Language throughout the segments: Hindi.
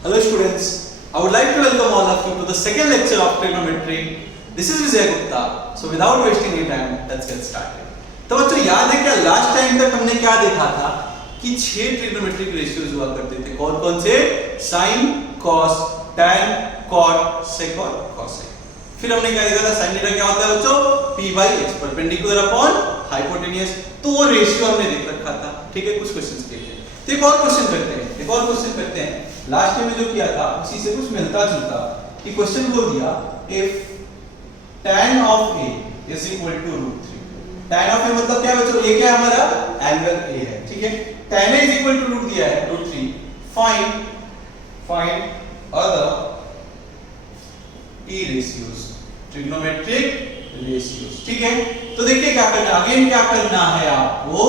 Hello students, I would like to welcome all of you to the second lecture of trigonometry. This is Vijay Gupta. So without wasting any time, let's get started. तो बच्चों याद है क्या लास्ट टाइम तक हमने क्या देखा था कि 6 ट्रिग्नोमेट्रिक रेशियोज हुआ करते थे। कौन कौन से? साइन, कॉस, टैन, कॉट, सेक और कॉसेक। फिर हमने क्या देखा था? साइन थीटा क्या होता है बच्चों? p/h perpendicular upon hypotenuse. तो वो रेशियो हमने देख रखा था। ठीक है, कुछ क्वेश्चंस के लिए। तो एक और क्वेश्चन करते हैं। लास्ट में जो किया था उसी से कुछ मिलता जुलता कि क्वेश्चन बोल दिया if tan of a is equal to √3। tan of a मतलब क्या बच्चों? a क्या है हमारा? एंगल a है। ठीक है, tan a is equal to √3 दिया है, √3। find other t ratios, trigonometric ratios। ठीक है, तो देखिए क्या करना है, अगेन क्या करना है आपको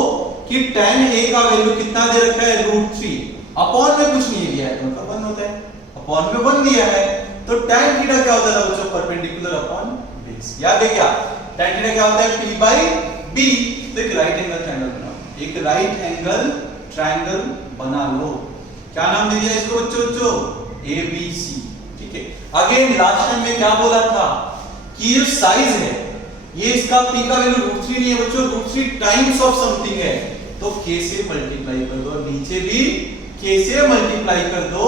कि tan a का वैल्यू कितना दे रखा है? √3। अपॉन में कुछ नहीं दिया है तो मतलब 1 होता है, अपॉन में 1 दिया है। तो tan थीटा क्या होता है बच्चों? Perpendicular upon base. याद है क्या? tan थीटा क्या होता है? p/b। तो एक राइट एंगल ट्रायंगल बनाओ, एक राइट एंगल ट्रायंगल बना लो। क्या नाम दे दिया इसको बच्चों? ABC। ठीक है, अगेन लास्ट टाइम में क्या बोला था कि ये साइज है, ये इसका p का वैल्यू √3 नहीं है बच्चों, √3 टाइम्स ऑफ समथिंग है। तो k से मल्टीप्लाई कर दो, नीचे भी k से मल्टीप्लाई कर दो।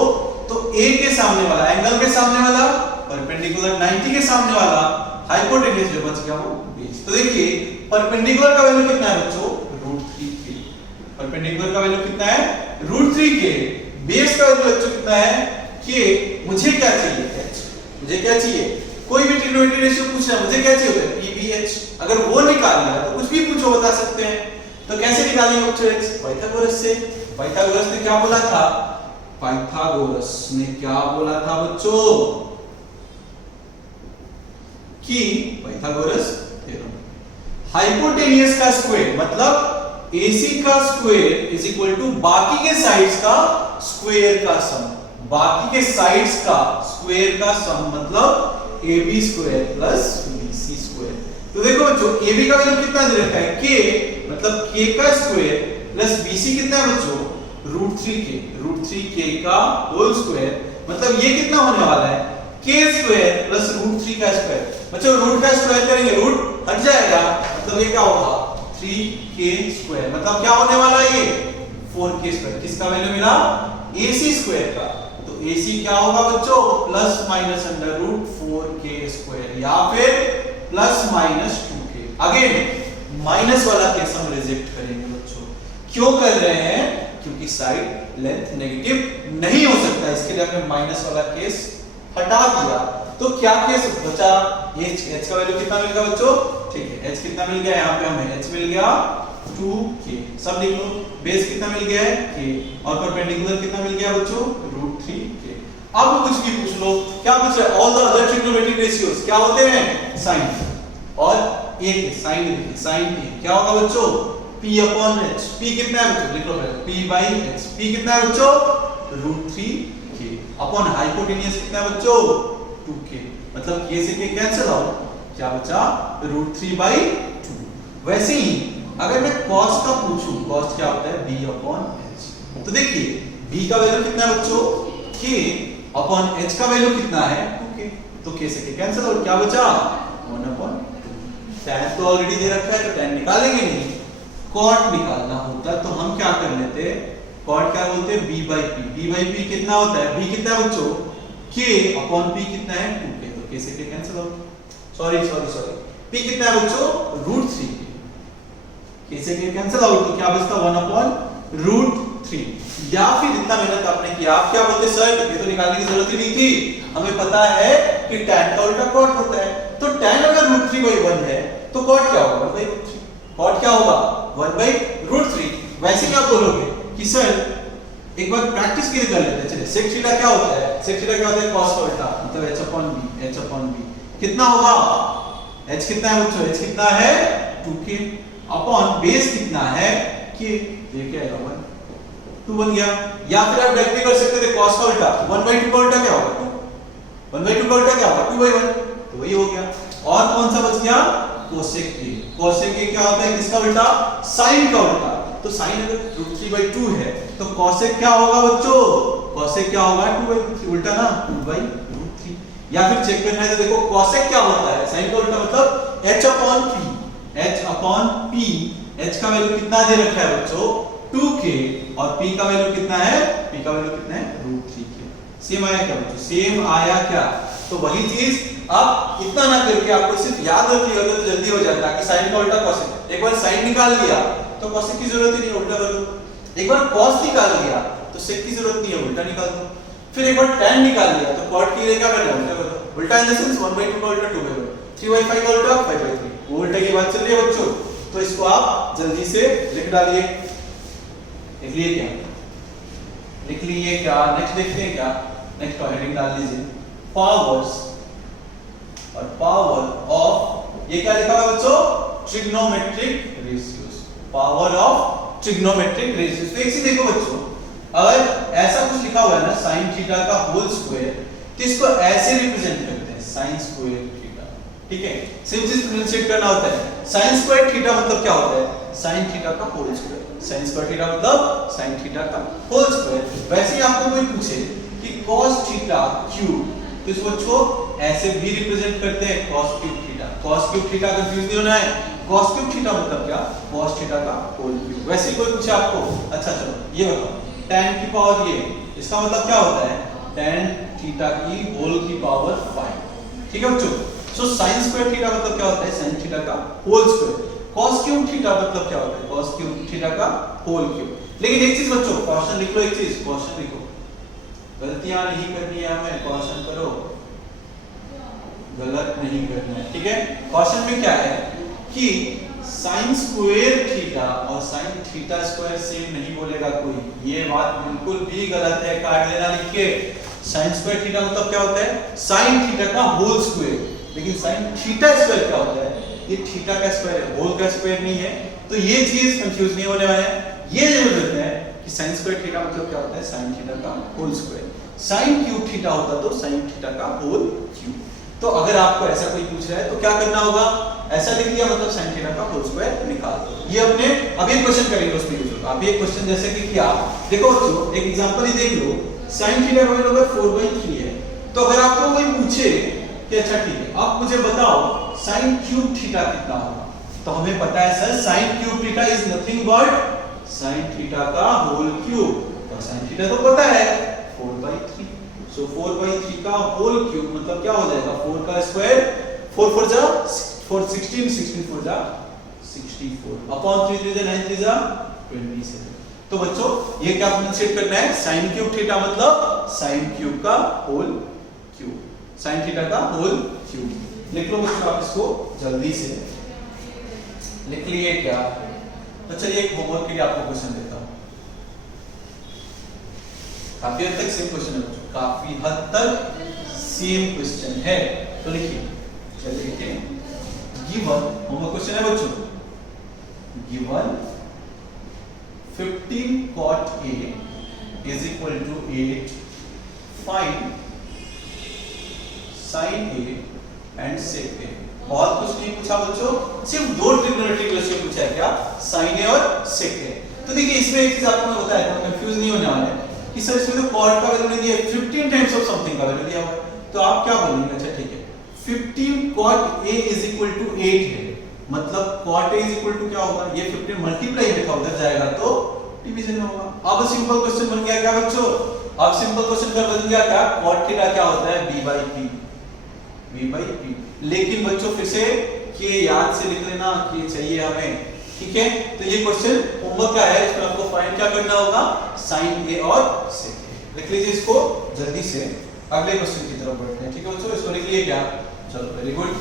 तो a के सामने वाला, एंगल के सामने वाला, परपेंडिकुलर 90 के सामने वाला, हाइपोटेन्यूस जो बच गया वो बेस। तो देखिए परपेंडिकुलर का वैल्यू कितना है बच्चों? √3k। परपेंडिकुलर का वैल्यू कितना है? √3k। बेस का वैल्यू बच्चों कितना है? k। मुझे क्या चाहिए? h। मुझे क्या चाहिए? कोई भी ट्रिग्नोमेट्रिक रेशियो पूछना है, मुझे क्या चाहिए? p/h। अगर वो निकालना है तो कुछ भी पूछो, बता सकते हैं। तो कैसे निकालेंगे बच्चों h? पाइथागोरस से। पाइथागोरस ने क्या बोला था? पाइथागोरस ने क्या बोला था बच्चों? कि पाइथागोरस थ्योरम, हाइपोटेन्यूस का स्क्वायर मतलब AC का स्क्वायर इज इक्वल टू बाकी के साइड्स का स्क्वायर का सम। बाकी के साइड्स का स्क्वायर का सम मतलब AB square plus BC square. तो देखो बच्चों AB का वैल्यू कितना दे रखा है? k। मतलब k का स्क्वायर प्लस BC कितना है बच्चों? √3k का होल स्क्वायर। मतलब ये कितना होने वाला है? k स्क्वायर प्लस √3 का स्क्वायर। बच्चों रूट का स्क्वायर करेंगे, रूट हट जाएगा, मतलब ये क्या होगा? 3k square. मतलब क्या होने वाला है ये? 4k square. किसका वैल्यू मिला? AC स्क्वायर का। तो AC क्या होगा बच्चों? प्लस माइनस √4k स्क्वायर या फिर plus minus 2k। Again minus वाला केस हम रिजेक्ट करेंगे बच्चों। क्यों कर रहे हैं? क्योंकि साइड लेंथ नेगेटिव नहीं हो सकता, इसके लिए हमने माइनस वाला केस हटा दिया। तो क्या केस बचा? h का वैल्यू कितना मिल गया बच्चों? ठीक है, h कितना मिल गया? यहाँ पे हमें h मिल गया 2k। सब लिख लो। बेस कितना मिल गया है? k। और परपेंडिकुलर कितना मिल गया बच्चों? √3k। अब कुछ भी पूछ लो, क्या पूछ रहा है? All the other trigonometric ratios क्या होते हैं? साइन। और एक साइन क्या होगा बच्चों? p/h। p कितना है बच्चों? लिख लो पहले, p/h। p कितना है बच्चों? √3k अपॉन हाइपोटेन्यूस कितना है बच्चों? 2k। मतलब k से k कैंसिल आउट, क्या बचा? √3/2। वैसे ही अगर मैं cos का पूछूं, cos क्या होता है? b/h। तो देखिए b का वैल्यू कितना है बच्चों? k अपॉन h का वैल्यू कितना है? 2k। तो k से k कैंसिल आउट, क्या बचा? 1/2। tan तो ऑलरेडी दे रखा है तो tan निकालेंगे नहीं। cot निकालना होता तो हम क्या कर लेते? cot क्या बोलते हैं? b/p। b/p कितना होता है? b कितना है बच्चों? k अपॉन p कितना है? 2k। तो k से k cancel out. Sorry p कितना है बच्चों? √3k। k से k कैंसिल आउट, तो क्या बचता? 1/√3। या फिर इतना मेहनत आपने किया, आप क्या बोलते? सर ये तो निकालने की जरूरत ही नहीं थी, हमें पता है कि tan का उल्टा cot होता है। तो tan अगर √3/1 है तो cot क्या होगा? 1/√3। cot क्या होगा? 1/√3। वैसे ही आप बोलोगे कि सर एक बार प्रैक्टिस के लिए कर लेते हैं। चलिए sec थीटा क्या होता है? sec थीटा क्या होता है? cos का उल्टा, मतलब h/b। कितना होगा? h कितना है बच्चों? h कितना है? 2k अपॉन बेस कितना है? k। ये क्या आएगा? 1। 2 बन गया। या फिर आप डायरेक्टली कर सकते थे cos का उल्टा, 1/2 का उल्टा क्या होगा? 2। 1/2 का उल्टा क्या होगा? 2/1। तो वही हो गया। और कौन सा बच गया? cosec a। cosec a क्या होता है? किसका उल्टा? sin का उल्टा। तो sin अगर √3/2 है तो cosec क्या होगा बच्चों? cosec क्या होगा 2/3, उल्टा ना 2/√3। या फिर चेक करना है तो देखो cosec क्या होता है, sin का उल्टा मतलब h/p, h/p, h का वैल्यू कितना दे रखा है बच्चों 2k, और p का वैल्यू कितना है, p का वैल्यू कितना है √3k। सेम आया क्या बच्चों, सेम आया क्या। तो वही चीज आप इतना ना करके आपको सिर्फ याद रख लिया तो जल्दी हो जाता है कि sin का उल्टा cosec। एक बार sin निकाल लिया तो cosec की जरूरत ही नहीं, उल्टा कर दो। एक बार cos निकाल लिया तो sec की जरूरत नहीं है, उल्टा निकाल दो। फिर एक बार tan निकाल लिया तो cot की जगह क्या करना है, उल्टा कर दो। उल्टा इन द सेंस 1/2 का उल्टा 2/2, 3/5 का उल्टा 5/3, वो उल्टा की बात चल रही है बच्चों। तो इसको आप जल्दी से लिख डालिए। लिख लिए क्या, लिख लिए क्या, नेक्स्ट देखते हैं क्या। नेक्स्ट का हेडिंग डाल लीजिए पावर्स, और पावर ऑफ, ये क्या लिखा हुआ है बच्चों, trigonometric ratios, power of trigonometric ratios. तो एक चीज देखो बच्चों, अगर ऐसा कुछ लिखा हुआ है ना sin थीटा का होल स्क्वायर, तो इसको ऐसे रिप्रेजेंट करते हैं sin स्क्वायर थीटा, ठीक है। सिर्फ चीज डिफरेंशिएट करना होता है, sin स्क्वायर थीटा मतलब क्या होता है, sin थीटा का whole square, sin square theta मतलब sin थीटा का होल स्क्वायर। वैसे ही आपको कोई पूछे कि cos थीटा क्यूब, तो इसको बच्चों ऐसे भी रिप्रेजेंट करते हैं cos cube theta. cos cube theta confuse नहीं होना है, cos क्यूब थीटा मतलब क्या, cos थीटा का होल क्यूब। वैसे कोई पूछे आपको, अच्छा चलो ये बताओ tan की पावर ये, इसका मतलब क्या होता है tan थीटा की होल की पावर 5, ठीक है बच्चों। सो sin स्क्वायर थीटा मतलब क्या होता है, sin थीटा का whole square. cos cube theta मतलब क्या होता है, cos क्यूब थीटा का होल क्यूब। लेकिन एक चीज बच्चों, क्वेश्चन लिख लो, एक चीज क्वेश्चन लिखो, गलतियां नहीं करनी है हमें, क्वेश्चन करो, गलत नहीं करना है, ठीक है। क्वेश्चन में क्या है कि sin स्क्वायर थीटा और sin थीटा स्क्वायर सेम नहीं बोलेगा कोई, ये बात बिल्कुल भी गलत है, काट देना लिख के। sin स्क्वायर थीटा मतलब क्या होता है, sin थीटा का होल स्क्वायर, लेकिन sin थीटा स्क्वायर क्या होता है, ये थीटा का स्क्वायर है, होल का स्क्वायर नहीं है। तो ये चीज कंफ्यूज नहीं होने वाला है, ये जरूर रखना है कि sin स्क्वायर थीटा मतलब क्या होता है, sin थीटा का whole square. sin cube theta होता तो sin थीटा का होल क्यूब। तो अगर आपको ऐसा कोई पूछ रहा है तो क्या करना होगा, ऐसा लिख दिया मतलब sin थीटा का होल स्क्वायर निकाल दो। ये अपने अब एक क्वेश्चन करेंगे उसमें यूज होगा। अब ये क्वेश्चन जैसे कि क्या, देखो बच्चों एक एग्जांपल ही देख लो, sin थीटा का वैल्यू 4/3 है। तो अगर आपको कोई पूछे कि अच्छा ठीक है आप मुझे बताओ sin क्यूब थीटा कितना होगा, तो हमें पता है sir sin cube theta is nothing but sin theta का होल क्यूब, और sin थीटा तो पता है 4/3। सो 4/3 का होल क्यूब मतलब क्या हो जाएगा, 4 का स्क्वायर, 4 4 जा 4 16, 16 4 जा 64, अपॉन 3 3 जा 9 3 जा 27। तो बच्चों ये क्या डिफरेंशिएट करना है, sin क्यूब थीटा मतलब sin क्यूब का होल क्यूब, sin थीटा का होल क्यूब। लिख लो बच्चों आप इसको जल्दी से, लिख लिए क्या। तो चलिए एक होमवर्क के लिए आपको क्वेश्चन देता हूं, काफी हद तक सेम क्वेश्चन है बच्चों, काफी हद तक सेम क्वेश्चन है। तो लिखिए, चलिए लिखिए, गिवन होमवर्क क्वेश्चन है बच्चों, given 15 cot A is equal to 8, find sin A and sec A। बहुत कुछ नहीं पूछा बच्चों, सिर्फ दो ट्रिग्नोमेट्रिक रेशियो पूछा है, क्या sin A और sec A। तो देखिए इसमें एक चीज आपको मैं बताया था, कंफ्यूज नहीं होने वाला है कि सर इसमें तो cot का वैल्यू नहीं दिया, 15 टाइम्स ऑफ समथिंग का वैल्यू दिया हुआ है। तो आप क्या बोलेंगे, अच्छा ठीक है 15 cot A is equal to 8 है, मतलब cot A is equal to क्या होगा, ये 15 मल्टीप्लाई लिखा उधर जाएगा तो डिवीजन में होगा। अब सिंपल क्वेश्चन बन गया क्या बच्चों, अब सिंपल क्वेश्चन का बन गया क्या, cot थीटा क्या होता है b/p, v/p। लेकिन बच्चों फिर से ये याद से लिख लेना कि चाहिए हमें, ठीक है। तो ये क्वेश्चन होमवर्क का है, इसमें आपको फाइंड क्या करना होगा, sin A और sec A। लिख लीजिए इसको जल्दी से, अगले क्वेश्चन की तरफ बढ़ते हैं, ठीक है बच्चों। इसको लिख लिए क्या, चलो वेरी गुड।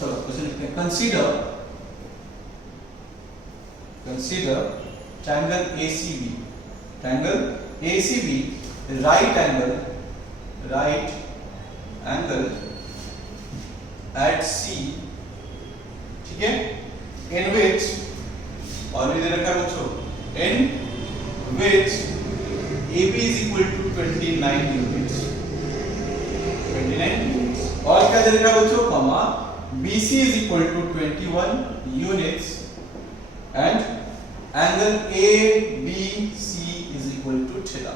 चलो क्वेश्चन लिखते हैं, consider triangle ACB, triangle ACB right angle at C, ठीक है, in which, और भी दे रखा है बच्चों, in which AB is equal to 29 units, 29 units, और क्या दे रखा है बच्चों, कमा BC is equal to 21 units and angle ABC is equal to theta,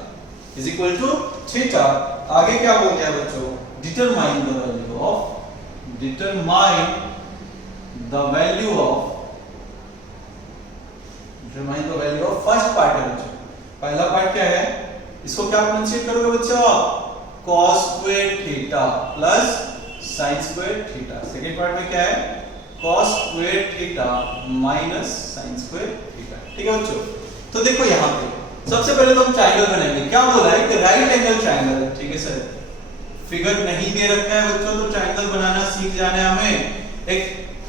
is equal to theta. आगे क्या बोल गया बच्चों, determine the value of first part है बच्चों। पहला पार्ट क्या है, इसको क्या प्रोनाउंसिएट करोगे बच्चों, cos square theta plus sin square theta. Second part में क्या है, cos square theta minus sin square theta. ठीक है बच्चों, तो देखो यहाँ पे सबसे पहले तो हम ट्रायंगल बनाएंगे। क्या बोला है कि राइट एंगल ट्रायंगल है। ठीक है सर, फिगर नहीं दे रखा है बच्चों तो ट्रायंगल बनाना सीख जाना है हमें। एक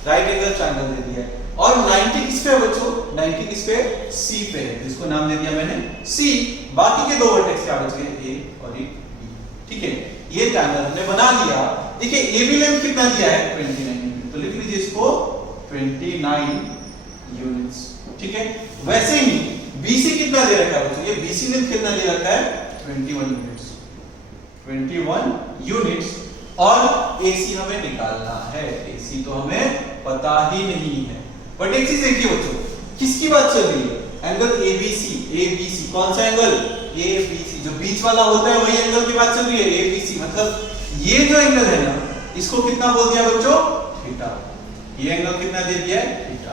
राइट एंगल ट्रायंगल दे दिया है और 90 किस पे है बच्चों, 90 किस पे, C पे है, जिसको नाम दे दिया मैंने C। बाकी के दो वर्टेक्स क्या बच गए, A और एक B। ठीक है, ये ट्रायंगल हमने बना लिया। देखिए AB लेंथ कितना दिया है, 29 यूनिट, तो लिख लीजिए इसको 29 यूनिट्स। ठीक है, वैसे ही BC कितना दे रखा है बच्चों, ये BC लेंथ कितना दे रखा है, 21 यूनिट्स, 21 यूनिट्स। और AC हमें निकालना है, AC तो हमें पता ही नहीं है। बट एक चीज देखिए बच्चों, किसकी बात चल रही है, एंगल ABC, कौन सा एंगल, ABC, जो बीच वाला होता है वही एंगल की बात चल रही है, ABC। मतलब ये जो एंगल है ना, इसको कितना बोल दिया बच्चों, थीटा। ये एंगल कितना दे दिया है, थीटा।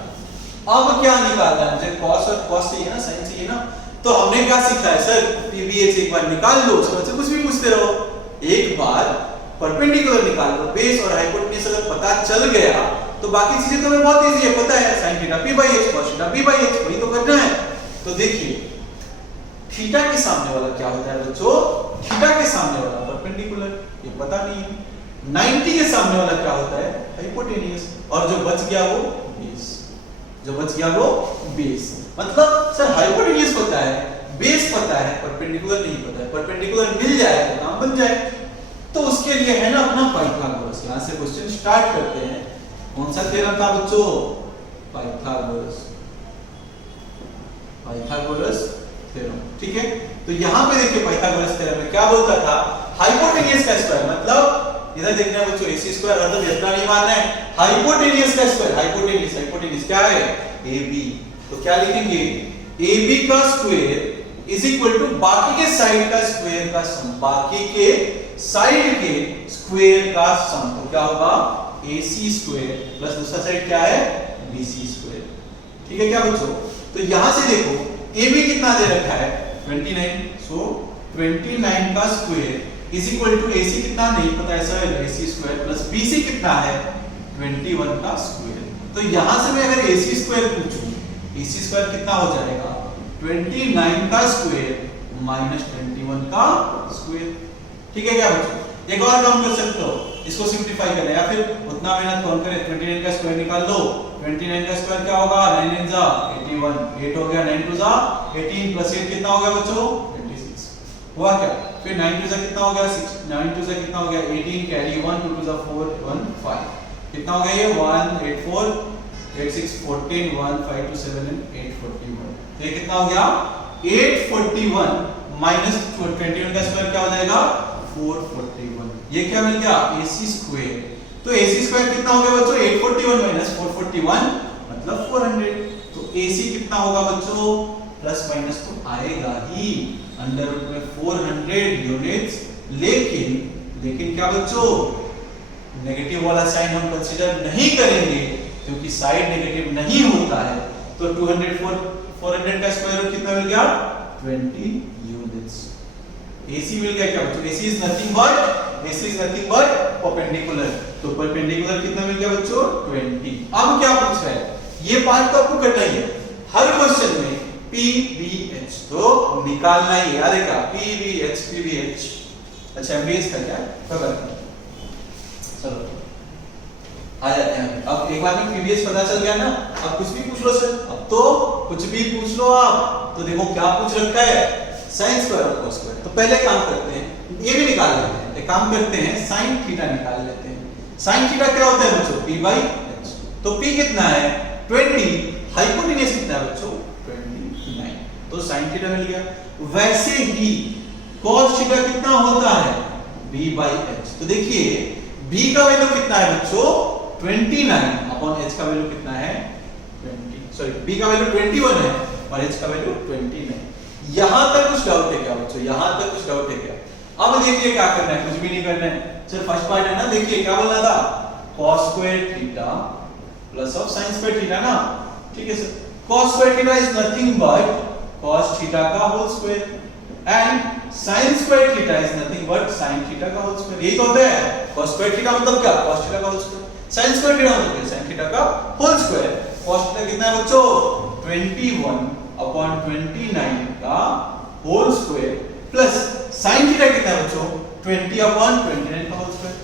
अब क्या निकालना है मुझे, cos और cos चाहिए ना, sin चाहिए ना। तो हमने क्या सीखा है सर, PBH एक बार निकाल लो, समझ से कुछ भी पूछते रहो, एक बार परपेंडिकुलर निकाल लो, बेस और हाइपोटेन्यूज अगर पता चल गया तो बाकी चीजें तो हमें बहुत इजी है, पता है sin theta p/h, cos theta p/h, वही तो करना है। तो देखिए थीटा के सामने वाला क्या होता है बच्चों, थीटा के सामने वाला परपेंडिकुलर, ये पता नहीं है। 90 के सामने वाला क्या होता है, हाइपोटेन्यूज, और जो बच गया वो बेस, जो बच गया वो बेस। मतलब सर हाइपोटेन्यूज पता है, बेस पता है, परपेंडिकुलर नहीं पता है। परपेंडिकुलर मिल जाए तो काम बन जाए। तो उसके लिए है ना अपना पाइथागोरस। यहां से क्वेश्चन स्टार्ट करते हैं। कौन सा थ्योरम था बच्चों, पाइथागोरस थ्योरम। ठीक है, तो यहां पे देखिए पाइथागोरस थ्योरम में क्या बोलता था, हाइपोटेन्यूज का स्क्वायर, मतलब इधर देखना है बच्चों, AC स्क्वायर मतलब इतना नहीं मानना है, हाइपोटेन्यूज का स्क्वायर, हाइपोटेन्यूज क्या है, AB। तो क्या लिखेंगे, AB का स्क्वायर इज इक्वल टू बाकी के साइड का स्क्वायर का सम, बाकी के साइड के स्क्वायर का सम। तो क्या होगा, AC स्क्वायर प्लस दूसरा साइड क्या है, BC स्क्वायर। ठीक है क्या बच्चों, तो यहां से देखो AB कितना दे रखा है, 29, सो 29 का square is equal to AC कितना नहीं पता है sir, AC square plus BC कितना है, 21 का स्क्वायर। तो यहां से मैं अगर AC स्क्वायर पूछूं, AC स्क्वायर कितना हो जाएगा, 29 का स्क्वायर माइनस 21 का स्क्वायर। ठीक है क्या बच्चों, एक और काम कर सकते हो, इसको सिंपलीफाई करना या फिर उतना मेहनत कौन करे, 29 का स्क्वायर निकाल लो। 29 का स्क्वायर क्या होगा, 9 9 जा 81, 8 हो गया, 9 2 जा 18 प्लस 8 कितना हो गया बच्चों, 26 हुआ क्या। फिर 9 2 जा कितना हो गया, 6 9 2 जा कितना हो गया, 18 कैरी 1 2 2 जा 4 1 5 कितना हो गया ये 1 8 4 8 6 14 1 5 2 7 8 41। तो ये कितना हो गया 841 माइनस 21 का स्क्वायर क्या हो जाएगा 441। ये क्या मिल गया AC स्क्वायर। तो AC स्क्वायर कितना हो गया बच्चों 841 माइनस 441 मतलब 400। तो AC कितना होगा बच्चों प्लस माइनस तो आएगा ही अंडर रूट में 400 यूनिट्स। लेकिन क्या बच्चों नेगेटिव वाला साइन हम कंसीडर नहीं करेंगे क्योंकि साइड नेगेटिव नहीं होता है। तो 400 का स्क्वायर रूट कितना मिल गया 20 यूनिट्स। AC मिल गया क्या बच्चों, AC is nothing but perpendicular. तो परपेंडिकुलर कितना मिल गया बच्चों 20। अब क्या पूछ रहा है ये पार्ट तो आपको करना ही है हर क्वेश्चन में PBH तो निकालना ही है। देखा PBH। अच्छा MBH का क्या पता नहीं, चलो आ जाते हैं। अब एक बार में PBH पता चल गया ना, अब कुछ भी पूछ लो सर, अब तो कुछ भी पूछ लो आप। तो देखो क्या पूछ रखा है sin स्क्वायर और cos स्क्वायर। तो पहले काम करते हैं ये भी निकाल लेते हैं, एक काम करते हैं sin थीटा निकाल लेते हैं। sin थीटा क्या होता है बच्चों P/h। तो P कितना है 20, हाइपोटेन्यूज कितना है बच्चों 29। तो sin थीटा मिल गया। वैसे ही cos थीटा कितना होता है B/h। तो देखिए B का वैल्यू कितना है बच्चों 29 अपॉन h का वैल्यू कितना है 20 सॉरी b का वैल्यू 21 है और h का वैल्यू 20 है। यहां तक कुछ डाउट है क्या बच्चों? यहां तक कुछ डाउट है क्या? अब देखिए क्या करना है, कुछ भी नहीं करना है। चल फर्स्ट पार्ट है ना, देखिए क्या बोलना था, cos square theta plus of sin square theta ना, ठीक है sir. cos square theta is nothing but cos theta का whole square and sin square theta is nothing but sin theta का होल स्क्वायर। यही तो होता है, cos स्क्वायर थीटा मतलब क्या, cos थीटा का whole square, sin square theta मतलब क्या, sin थीटा का होल स्क्वायर। cos थीटा कितना है बच्चों, 21/29 का whole square plus sin theta कितना है बच्चों, 20/29 का होल स्क्वायर,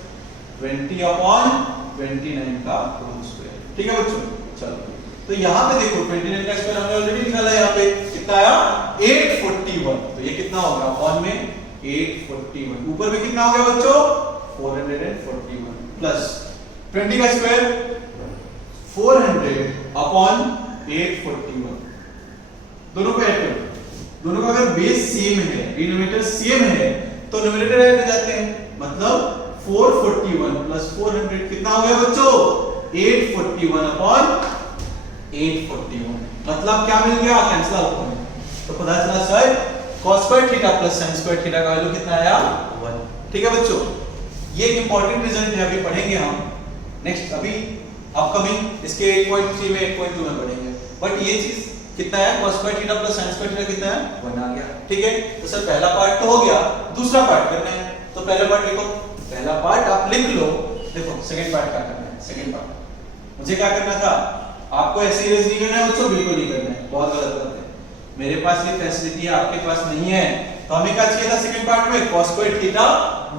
20/29 का होल स्क्वायर, ठीक है बच्चों। चलो तो यहाँ पे देखो 29 का स्क्वायर हमने ऑलरेडी निकाला है, यहाँ पे कितना आया 841, तो ये कितना होगा अपॉन में 841, ऊपर में कितना हो गया बच्चों 441 प्लस 20 का स्क्वायर 400/841, दोनों को ऐड करो, दोनों का अगर बेस सेम है, डिनोमिनेटर सेम है तो न्यूमरेटर ऐड हो जाते हैं, मतलब 441 प्लस 400 कितना हो गया बच्चों 841/841, मतलब क्या मिल गया, कैंसिल आउट हो गया। तो पता चला sir cos square theta plus sin square theta का वैल्यू कितना आया 1, ठीक है बच्चों। ये एक इंपॉर्टेंट रिजल्ट है, अभी पढ़ेंगे हम नेक्स्ट, अभी अपकमिंग इसके 8.3 में 8.2 में पढ़ेंगे, बट ये चीज कितना है cos square theta plus sin square theta कितना है 1 आ गया, ठीक है। तो सर पहला पार्ट तो हो गया, दूसरा पार्ट करना है, तो पहला पार्ट लिखो, पहला पार्ट आप लिख लो। देखो सेकंड पार्ट क्या करना है, सेकंड पार्ट मुझे क्या करना था, आपको ऐसे इरेज नहीं करना है बच्चों, बिल्कुल नहीं करना है, बहुत गलत बात है। मेरे पास ये फैसिलिटी है, आपके पास नहीं है, तो हमें क्या चाहिए था सेकंड पार्ट में, cos square theta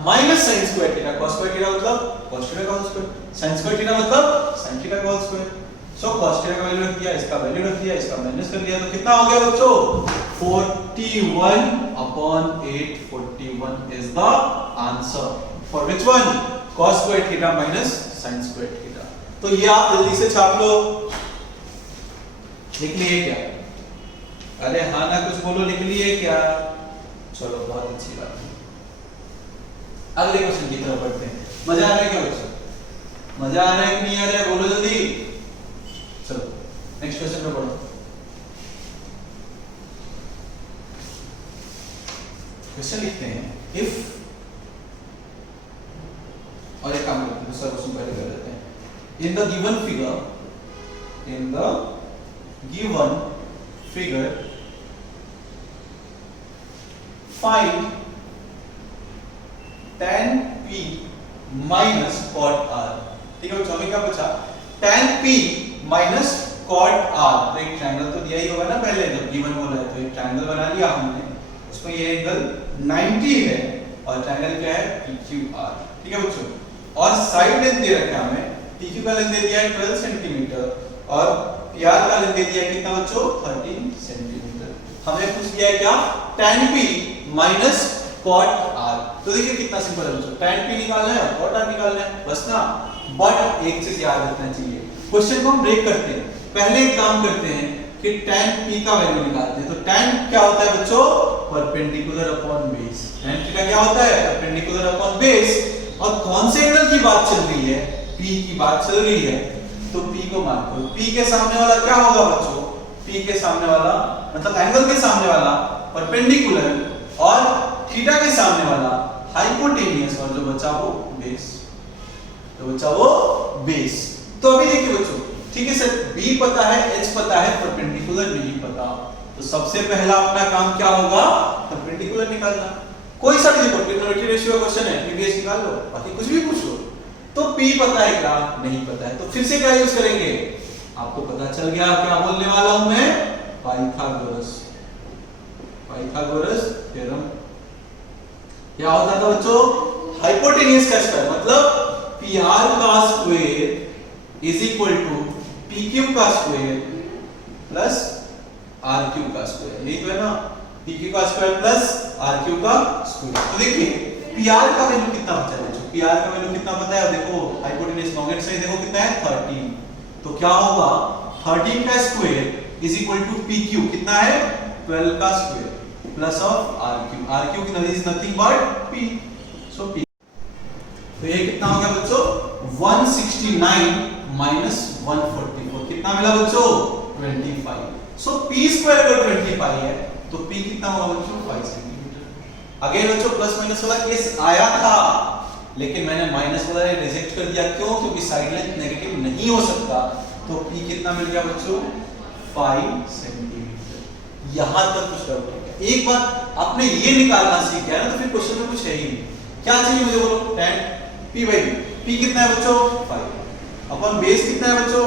minus sin square theta, cos square theta मतलब cos थीटा का whole square, sin square theta मतलब sin थीटा का whole square. So cos theta का वैल्यू रख दिया, इसका वैल्यू रख दिया, इसका माइनस कर दिया, तो कितना हो गया बच्चों 41/841 is the answer for which one, cos square theta minus sin square theta. तो ये आप जल्दी से छाप लो, लिख लिए क्या, अरे हाँ ना कुछ बोलो, लिख लिए क्या, चलो बहुत अच्छी बात है। अगले क्वेश्चन की तरफ बढ़ते हैं। मजा आ रहा है क्या बच्चों, मजा आ रहा है कि नहीं आ रहा है, बोलो जल्दी। चलो नेक्स्ट क्वेश्चन पे पढ़ो। क्वेश्चन लिखते हैं, इफ, और एक काम करते हैं, दूसरा क्वेश्चन पहले कर लेते हैं। In the given figure, in the given figure find tan p minus cot r, ठीक है बच्चों। हमें क्या पूछा, tan p minus cot r, तो एक ट्रायंगल तो दिया ही होगा ना पहले, जब गिवन बोला है तो एक ट्रायंगल बना लिया हमने, उसमें ये एंगल 90 है और ट्रायंगल क्या है PQR, ठीक है बच्चों। और साइड लेंथ दे रखा है हमें, PQ का लेंथ दे दिया है 12 सेंटीमीटर और PR का लेंथ दे दिया है कितना बच्चों 13 सेंटीमीटर। हमें पूछ दिया है क्या, tan p minus cot r, तो देखिए कितना सिंपल है बच्चों, tan p निकालना है और cot r निकालना है, बस ना। बट एक चीज याद रखना चाहिए, क्वेश्चन को हम ब्रेक करते हैं, पहले एक काम करते हैं कि tan p का वैल्यू निकालते हैं। तो tan क्या होता है बच्चों, perpendicular upon base, tan theta क्या होता है परपेंडिकुलर अपॉन बेस, और कौन से एंगल की बात चल रही है, p की बात चल रही है, तो p को मार्क करो। p के सामने वाला क्या होगा बच्चों, p के सामने वाला मतलब एंगल के सामने वाला परपेंडिकुलर और थीटा के सामने वाला हाइपोटेनियस, और जो बचा वो बेस, तो बचा वो बेस। तो अभी देखिए बच्चों, ठीक है सर, b पता है, h पता है, परपेंडिकुलर नहीं पता, तो सबसे पहला अपना काम क्या होगा, परपेंडिकुलर निकालना। कोई सा भी देखो ट्रिग्नोमेट्री रेशियो का क्वेश्चन है, pbh निकाल लो, बाकी कुछ भी पूछ लो। तो p पता है क्या, नहीं पता है, तो फिर से क्या यूज करेंगे, आपको पता चल गया क्या बोलने वाला हूं मैं, पाइथागोरस, पाइथागोरस थ्योरम। क्या होता था बच्चों, हाइपोटेनियस का स्क्वायर मतलब PR का square is equal to PQ का स्क्वायर प्लस RQ का स्क्वायर, यही तो है ना, PQ का स्क्वायर प्लस RQ का स्क्वायर। तो देखिए PR का वैल्यू कितना बचा है बच्चों, PR का वैल्यू कितना पता है, देखो हाइपोटेनियस लॉन्गेट से देखो कितना है 13, तो क्या होगा 13 का square is equal to PQ कितना है 12 का square plus of RQ, RQ की वैल्यू is nothing but P, so P। तो ये कितना हो गया बच्चों 169 माइनस 144, कितना मिला बच्चों 25। सो p स्क्वायर अगर 25 है तो p कितना होगा बच्चों 5 सेंटीमीटर। अगेन बच्चों प्लस माइनस वाला केस आया था लेकिन मैंने माइनस वाला रिजेक्ट कर दिया, क्यों? क्योंकि साइड लेंथ नेगेटिव नहीं हो सकता। तो p कितना मिल गया बच्चों 5 सेंटीमीटर। यहां तक कुछ डाउट है? एक बार आपने ये निकालना सीख गया ना तो फिर क्वेश्चन में कुछ है ही नहीं। क्या चाहिए मुझे बोलो? tan p/b। p कितना है बच्चों 5 अपन बेस कितना है बच्चों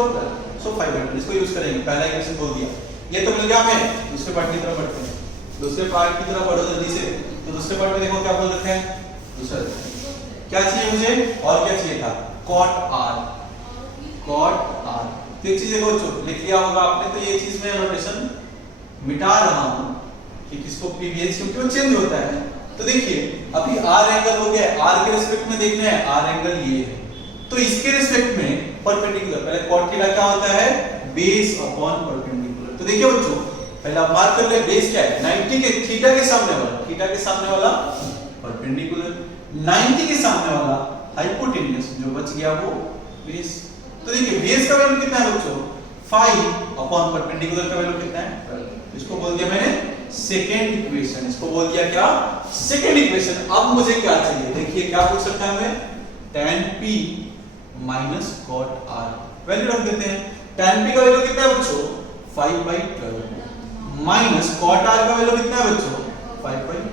सो 500। इसको यूज करेंगे, पहला इक्वेशन बोल दिया। ये तो मिल गया हमें। दूसरे पार्ट की तरफ बढ़ते हैं। दूसरे पार्ट की तरफ बढ़ो जल्दी से। तो दूसरे पार्ट में देखो क्या बोल रखे हैं। दूसरा क्या चाहिए मुझे और क्या चाहिए था cot r। तो एक चीज देखो बच्चों लिख लिया होगा आपने, तो ये चीज मैं नोटेशन मिटा रहा हूं कि किसको pbh क्योंकि वो चेंज होता है। तो देखिए अभी r एंगल हो गया, r के रिस्पेक्ट में देखना है r एंगल ये है, तो इसके रिस्पेक्ट में परपेंडिकुलर पहले cot थीटा क्या होता है बेस अपॉन परपेंडिकुलर। तो देखिए बच्चों पहला मार्क कर ले बेस क्या है 90 के थीटा के सामने वाला परपेंडिकुलर, 90 के सामने वाला हाइपोटेन्यूस जो बच गया वो बेस। तो देखिए बेस का वैल्यू कितना है बच्चों 5 अपॉन परपेंडिकुलर का वैल्यू कितना है 12। इसको बोल दिया मैंने सेकंड इक्वेशन। इसको बोल दिया क्या सेकंड इक्वेशन। अब मुझे क्या चाहिए देखिए क्या पूछ सकता है हमें tan p minus cot r। Value रख देते हैं। tan p का वैल्यू कितना है बच्चों 5/12 माइनस cot r का वैल्यू कितना है बच्चों 5/12।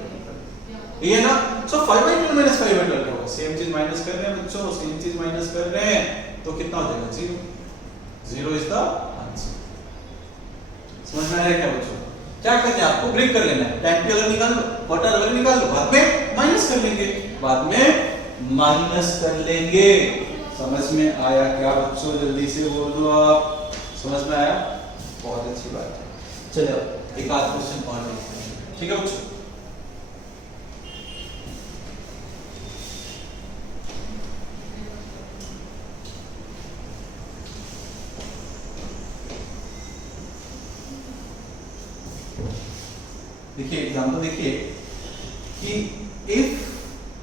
ये ना सो 5/12 माइनस 5/12 क्या होगा सेम चीज माइनस कर रहे हैं बच्चों, सेम चीज माइनस कर रहे हैं तो कितना हो जाएगा 0 इज द आंसर। समझ में आया क्या बच्चों? क्या करना है आपको ब्रेक कर लेना है। tan p अलग निकाल लो cot r अलग निकाल लो, बाद में माइनस कर लेंगे, समझ में आया क्या बच्चों? जल्दी से बोल दो आप। समझ में आया? बहुत अच्छी बात है। चलो एक आध क्वेश्चन और देखते हैं, ठीक है बच्चों? देखिए एग्जांपल देखिए कि इफ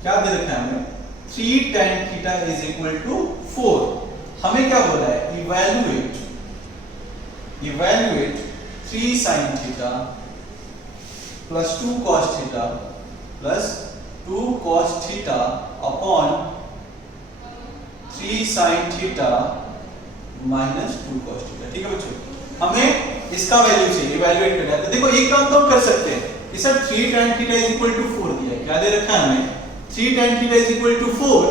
क्या दे रखा है हमें 3 tan theta is equal to 4। हमें क्या बोला है evaluate 3 sin theta plus 2 cos theta plus 2 cos theta upon 3 sin theta minus 2 cos theta. ठीक है बच्चों हमें इसका वैल्यू चाहिए इवैल्यूएट करना है। तो देखो एक काम तो हम कर सकते हैं कि sir 3 tan theta is equal to 4 दिया है, क्या दे रखा है हमें 3 tan theta is equal to 4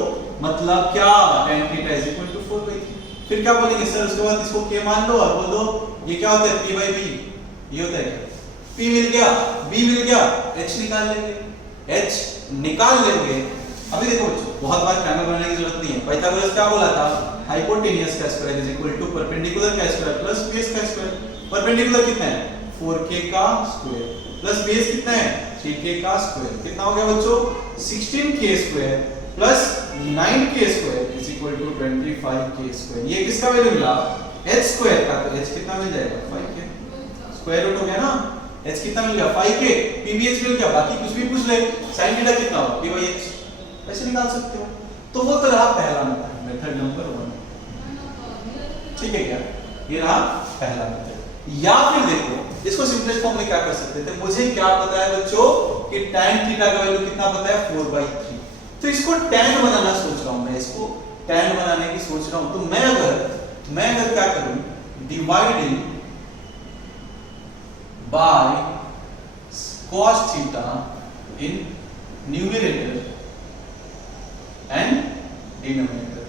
मतलब क्या tan theta is equal to 4/3। फिर क्या बोलेंगे सर उसके बाद इसको k मान लो और बोल दो ये क्या होता है p/b। ये होता है p मिल गया b मिल गया h निकाल लेंगे। अभी देखो बच्चों बहुत बार ट्रायंगल बनाने की जरूरत नहीं है। पाइथागोरस क्या बोला था हाइपोटेन्यूस का square is equal to perpendicular का स्क्वायर प्लस बेस का स्क्वायर। परपेंडिकुलर कितना है 4k का स्क्वायर प्लस बेस कितना है 3k का स्क्वायर। कितना हो गया बच्चों 16k square plus 9k square is equal to 25k square. ये किसका वैल्यू मिला h स्क्वायर का, तो h कितना मिल जाएगा 5k स्क्वायर रूट हो गया ना। h कितना मिल गया 5k pbh मिल गया, बाकी कुछ भी पूछ ले sin थीटा कितना होगा p/h ऐसे निकाल सकते हो। तो वो तो रहा पहला मेथड नंबर 1। ठीक है क्या ये रहा पहला मेथड। या फिर देखो इसको सिंपलेस्ट फॉर्म में क्या कर सकते थे, मुझे क्या पता है बच्चों कि tan थीटा का वैल्यू कितना पता है 4/3। तो इसको tan बनाना सोच रहा हूं मैं, इसको tan बनाने की सोच रहा हूं। तो मैं अगर क्या करूं dividing by cos theta in numerator and denominator.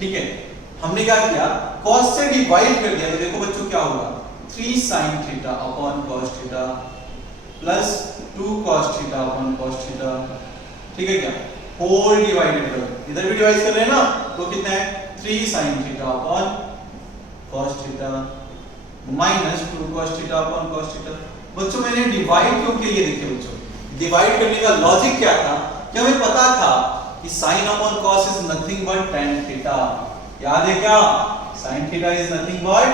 ठीक है हमने क्या किया cos से डिवाइड कर दिया। तो देखो बच्चों क्या होगा 3 sin theta upon cos theta plus 2 cos theta upon cos theta. ठीक है क्या होल डिवाइडेड करो, इधर भी डिवाइड कर रहे हैं ना तो कितना है 3 sin theta upon cos theta minus 2 cos theta upon cos theta. बच्चों मैंने डिवाइड क्यों किया ये देखिए बच्चों डिवाइड करने का लॉजिक क्या था कि हमें पता था कि sin upon cos is nothing but tan theta. याद है क्या sin theta is nothing but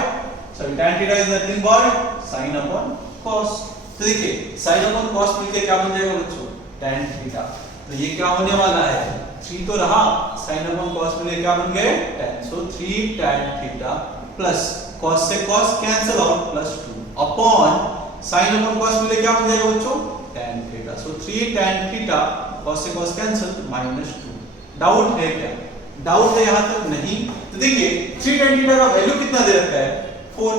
tan theta is nothing but sin upon cos। तो देखिए sin अपॉन cos मिलके क्या बन जाएगा बच्चों tan थीटा। तो ये क्या होने वाला है 3 तो रहा, sin अपॉन cos मिले क्या बन गए tan, सो 3 tan थीटा प्लस cos से cos cancel out plus 2 upon sin upon cos मिले क्या बन जाएगा बच्चों tan थीटा, सो 3 tan थीटा cos से cos कैंसिल माइनस 2। डाउट है क्या? डाउट है यहां तक नहीं? तो देखिए 3 tan थीटा का वैल्यू कितना दे रखा है 4,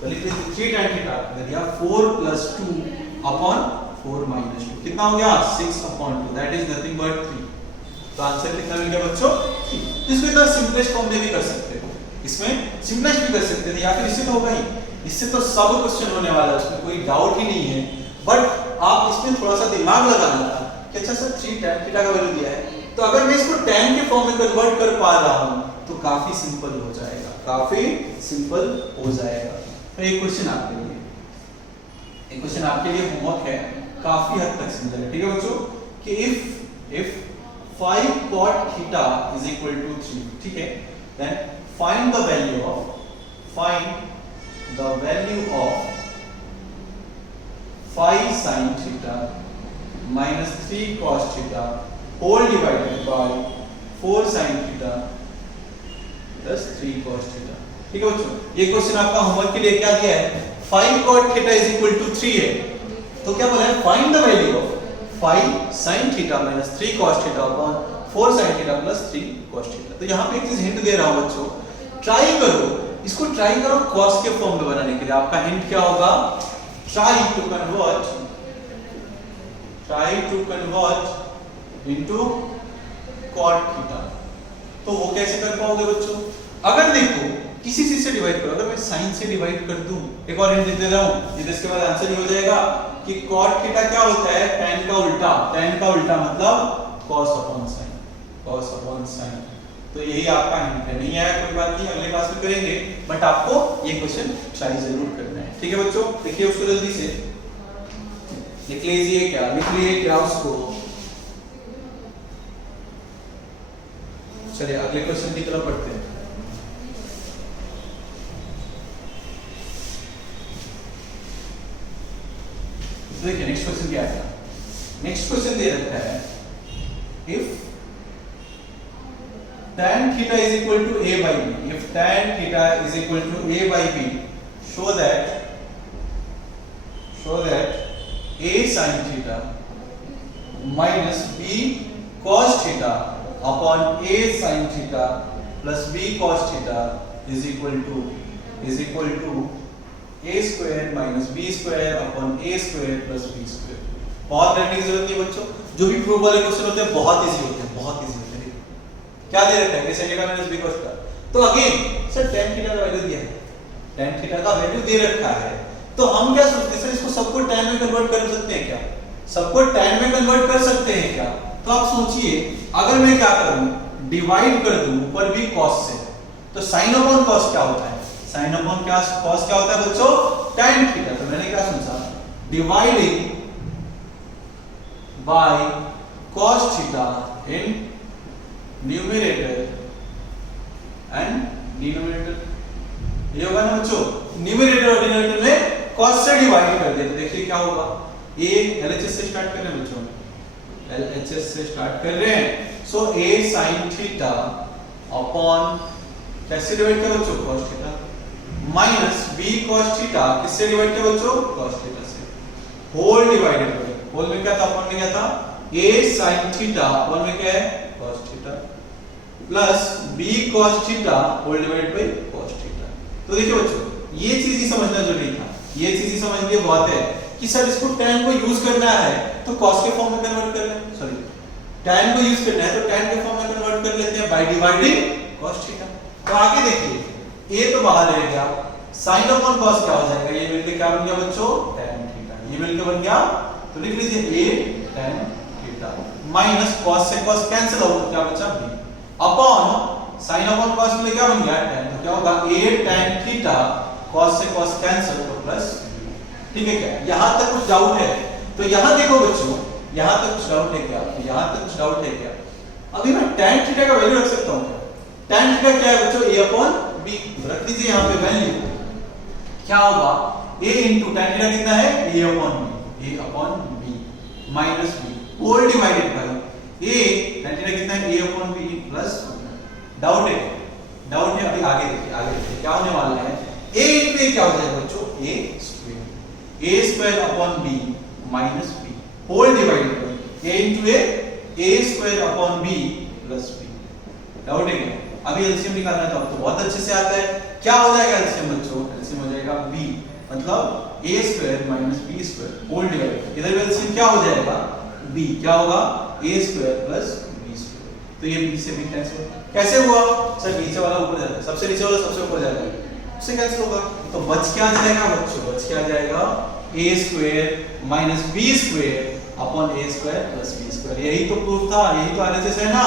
तो लिख लीजिए 3 tan थीटा दे दिया 4 प्लस 2 अपॉन 4 माइनस 2 कितना हो गया 6 upon 2, that is nothing but 3। तो आंसर कितना मिल गया बच्चों 3। इसको इतना सिंपलेस्ट फॉर्म में भी कर सकते हो, इसमें सिंपलेस्ट भी कर सकते थे या फिर इससे तो होगा ही, इससे तो सब क्वेश्चन होने वाला है, उसमें कोई डाउट ही नहीं है। बट आप इसमें थोड़ा सा दिमाग लगाना था कि अच्छा सर 3 tan थीटा का वैल्यू दिया है, तो अगर मैं इसको tan के फॉर्म में कन्वर्ट कर पा रहा हूं तो काफी सिंपल हो जाएगा, काफी सिंपल हो जाएगा। तो एक क्वेश्चन आपके लिए, एक क्वेश्चन आपके लिए होमवर्क है, काफी हद तक सिंपल है, ठीक है बच्चों, कि if 5 cot theta is equal to 3, ठीक है, then find the value of 5 sin theta minus 3 cos theta whole divided by 4 sin theta plus 3 cos theta। ठीक है बच्चों, ये क्वेश्चन आपका होमवर्क के लिए क्या दिया है 5 cot theta is equal to 3 है, तो क्या बोला है find the value of 5 sin theta minus 3 cos theta upon 4 sin theta plus 3 cos theta। तो यहाँ पे एक चीज हिंट दे रहा हूँ बच्चों, ट्राई करो इसको, ट्राई करो cos के फॉर्म में बनाने के लिए। आपका हिंट क्या होगा, try to convert into cot theta. तो वो कैसे कर पाओगे बच्चों, अगर देखो किसी चीज से डिवाइड करो, अगर मैं sin से डिवाइड कर दूं, एक और हिंट दे रहा हूं, ये इसके बाद आंसर ये हो जाएगा कि cot थीटा क्या होता है tan का उल्टा, tan का उल्टा मतलब cos अपॉन sin। तो यही आपका हिंट है, नहीं आया कोई बात नहीं, अगले क्लास में करेंगे, बट आपको ये क्वेश्चन ट्राई जरूर करना है, ठीक है बच्चों। देखिए उसको जल्दी से लिख लीजिए, क्या लिख लीजिए क्या उसको। चलिए अगले क्वेश्चन की तरफ बढ़ते हैं। देखिए नेक्स्ट क्वेश्चन क्या है, नेक्स्ट क्वेश्चन दे रखा है if tan theta is equal to a by b, if tan theta is equal to a by b, show that a sin theta minus b cos theta upon a sin theta plus b cos theta is equal to a square minus b square upon a square plus b square। बहुत रटने की जरूरत नहीं बच्चों, जो भी प्रूफ वाले क्वेश्चन होते हैं बहुत इजी होते हैं, बहुत इजी होते हैं। क्या दे रखा है a sin theta minus b cos theta, तो अगेन सर tan थीटा का वैल्यू दिया है, tan थीटा का वैल्यू दे रखा है, तो हम क्या सोचते हैं सर इसको सबको tan में कन्वर्ट कर सकते हैं क्या, सबको tan में कन्वर्ट कर सकते हैं क्या। तो आप सोचिए अगर मैं क्या करूं, डिवाइड कर दूं ऊपर भी cos से, तो sin अपॉन cos क्या होता है, sin अपॉन क्या cos क्या होता है बच्चों tan थीटा। तो मैंने क्या सोचा, dividing by cos theta in numerator and denominator, ये होगा ना बच्चों, न्यूमरेटर और डिनोमिनेटर में cos से डिवाइड कर दे, तो देखिए क्या होगा, a LHS से स्टार्ट कर रहे हैं बच्चों, LHS से स्टार्ट कर रहे हैं, सो a sin थीटा अपॉन कैसे डिवाइड किया बच्चों cos theta minus b cos theta किससे डिवाइड किया बच्चों cos थीटा से, होल डिवाइडेड बाय, होल में क्या था अपॉन में क्या था a sin थीटा अपॉन में क्या है cos theta plus b cos theta whole divided by cos theta. तो देखिए बच्चों ये चीज ही समझना जरूरी था, ये चीज ही समझ लिए बहुत है कि सर इसको tan को यूज करना है तो cos के फॉर्म में कन्वर्ट कर लें, सॉरी tan को यूज करना है तो tan के फॉर्म में कन्वर्ट कर लेते हैं बाय डिवाइडिंग cos थीटा। तो आगे देखिए a तो बाहर रह गया, sin अपॉन cos क्या हो जाएगा, ये मिलके क्या बन गया बच्चों tan थीटा, ये मिलके बन गया, तो लिख लीजिए a tan theta minus cos से cos कैंसिल आउट, क्या बचा b upon sin upon cos में क्या बन गया tan, तो क्या होगा a tan थीटा cos से cos कैंसिल तो प्लस, ठीक है क्या, यहां तक कुछ डाउट है, तो यहां देखो बच्चों यहां तक कुछ डाउट है क्या, तो यहां तक कुछ डाउट है क्या, अभी मैं tan थीटा का वैल्यू रख सकता हूं क्या, tan थीटा क्या है बच्चों a अपॉन b, रख दीजिए यहां पे वैल्यू, क्या होगा a into tan थीटा कितना है a upon b minus b whole divided by a 90 कितना है a upon b plus doubt है अभी आगे देखिए क्या होने वाला है a into a क्या हो जाएगा बच्चों a square upon b minus b whole divided by a into a square upon b plus b doubt है क्या? अभी एलसीएम निकालना है तो आपको बहुत अच्छे से आता है। क्या हो जाएगा एलसीएम बच्चों? एलसीएम हो जाएगा b मतलब a square minus b square whole divide, इधर एलसीएम क्या हो जाएगा b, क्या होगा a square plus b square, तो ये b से b कैंसिल। कैसे हुआ सर? नीचे वाला ऊपर जाता है, सबसे नीचे वाला सबसे ऊपर जाता है, उससे कैंसिल होगा। तो बच क्या जाएगा बच्चों? बच क्या जाएगा a square minus b square upon a square plus b square. यही तो प्रूफ था, यही तो आरएचएस है ना।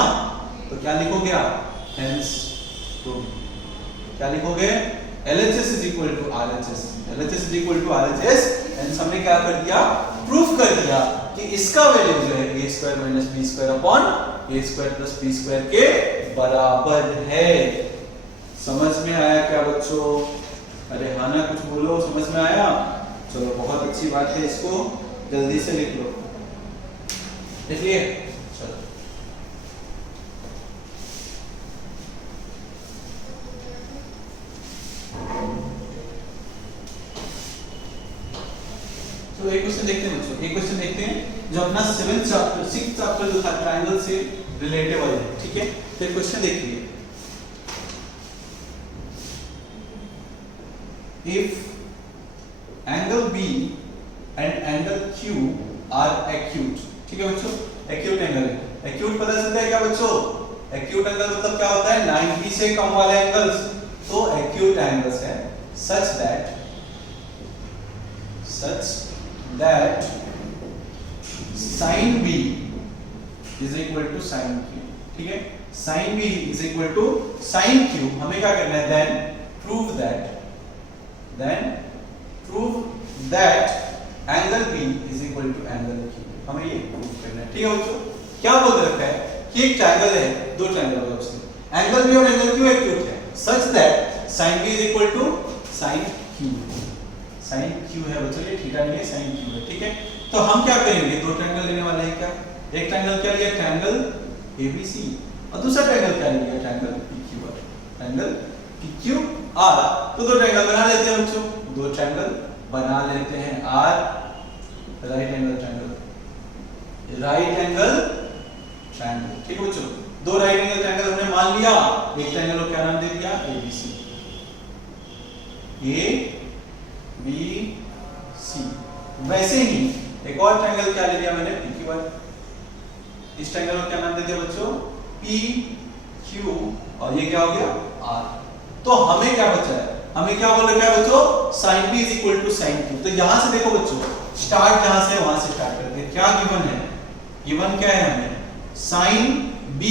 तो क्या लिखोगे आप? Hence proof। क्या लिखोगे? LHS is equal to RHS, LHS is equal to RHS। Hence हमने क्या कर दिया? प्रूफ कर दिया कि इसका वैल्यू जो है a square minus b square upon a square plus b square के बराबर है। समझ में आया क्या बच्चों? अरे हाँ ना, कुछ बोलो, समझ में आया? चलो बहुत अच्छी बात है, इसको जल्दी से लिख लो। इसलिए चलो तो एक क्वेश्चन देखते हैं बच्चों, एक क्वेश्चन देखते हैं जो अपना 7th चैप्टर 6th चैप्टर जो था ट्रायंगल से रिलेटेबल है, ठीक है। तो एक क्वेश्चन देखिए, if angle B and angle Q are acute, ठीक है बच्चों, एक्यूट एंगल है। एक्यूट पता चलता है क्या बच्चों? एक्यूट एंगल मतलब क्या होता है? 90 से कम वाले एंगल्स, तो एक्यूट एंगल्स है such that sin B is equal to sin Q, ठीक है। sin B is equal to sin Q, हमें क्या करना है? then prove that angle B is equal to angle Q, हमें ये प्रूव करना है, ठीक है बच्चों। क्या बोल रखा है कि एक ट्रायंगल है, दो ट्रायंगल होगा उसमें, एंगल B और एंगल Q एक्यूट है such that sin B is equal to sin Q, sin Q है बच्चों, ये थीटा नहीं है, sin Q है, ठीक है। तो हम क्या करेंगे? दो ट्रायंगल लेने वाले हैं क्या? एक ट्रायंगल क्या लिया? ट्रायंगल ABC, और दूसरा ट्रायंगल क्या लिया? Triangle PQR, triangle PQR। तो दो ट्रायंगल बना लेते हैं बच्चों, दो ट्रायंगल बना लेते हैं। R राइट एंगल ट्रायंगल, ठीक है बच्चों। दो राइट एंगल ट्रायंगल हमने मान लिया, एक ट्रायंगल को क्या नाम दे दिया? ABC, ABC। वैसे ही एक और ट्रायंगल क्या ले लिया मैंने? PQR। इस ट्रायंगल को क्या नाम दे दिया बच्चों? PQ, और ये क्या हो गया? R। तो हमें क्या बचा है? हमें क्या बोल रखा है बच्चों? sin B is equal to sin Q। तो यहां से देखो बच्चों, स्टार्ट जहां से वहां से स्टार्ट करते हैं। क्या गिवन है? गिवन क्या है हमें? sin B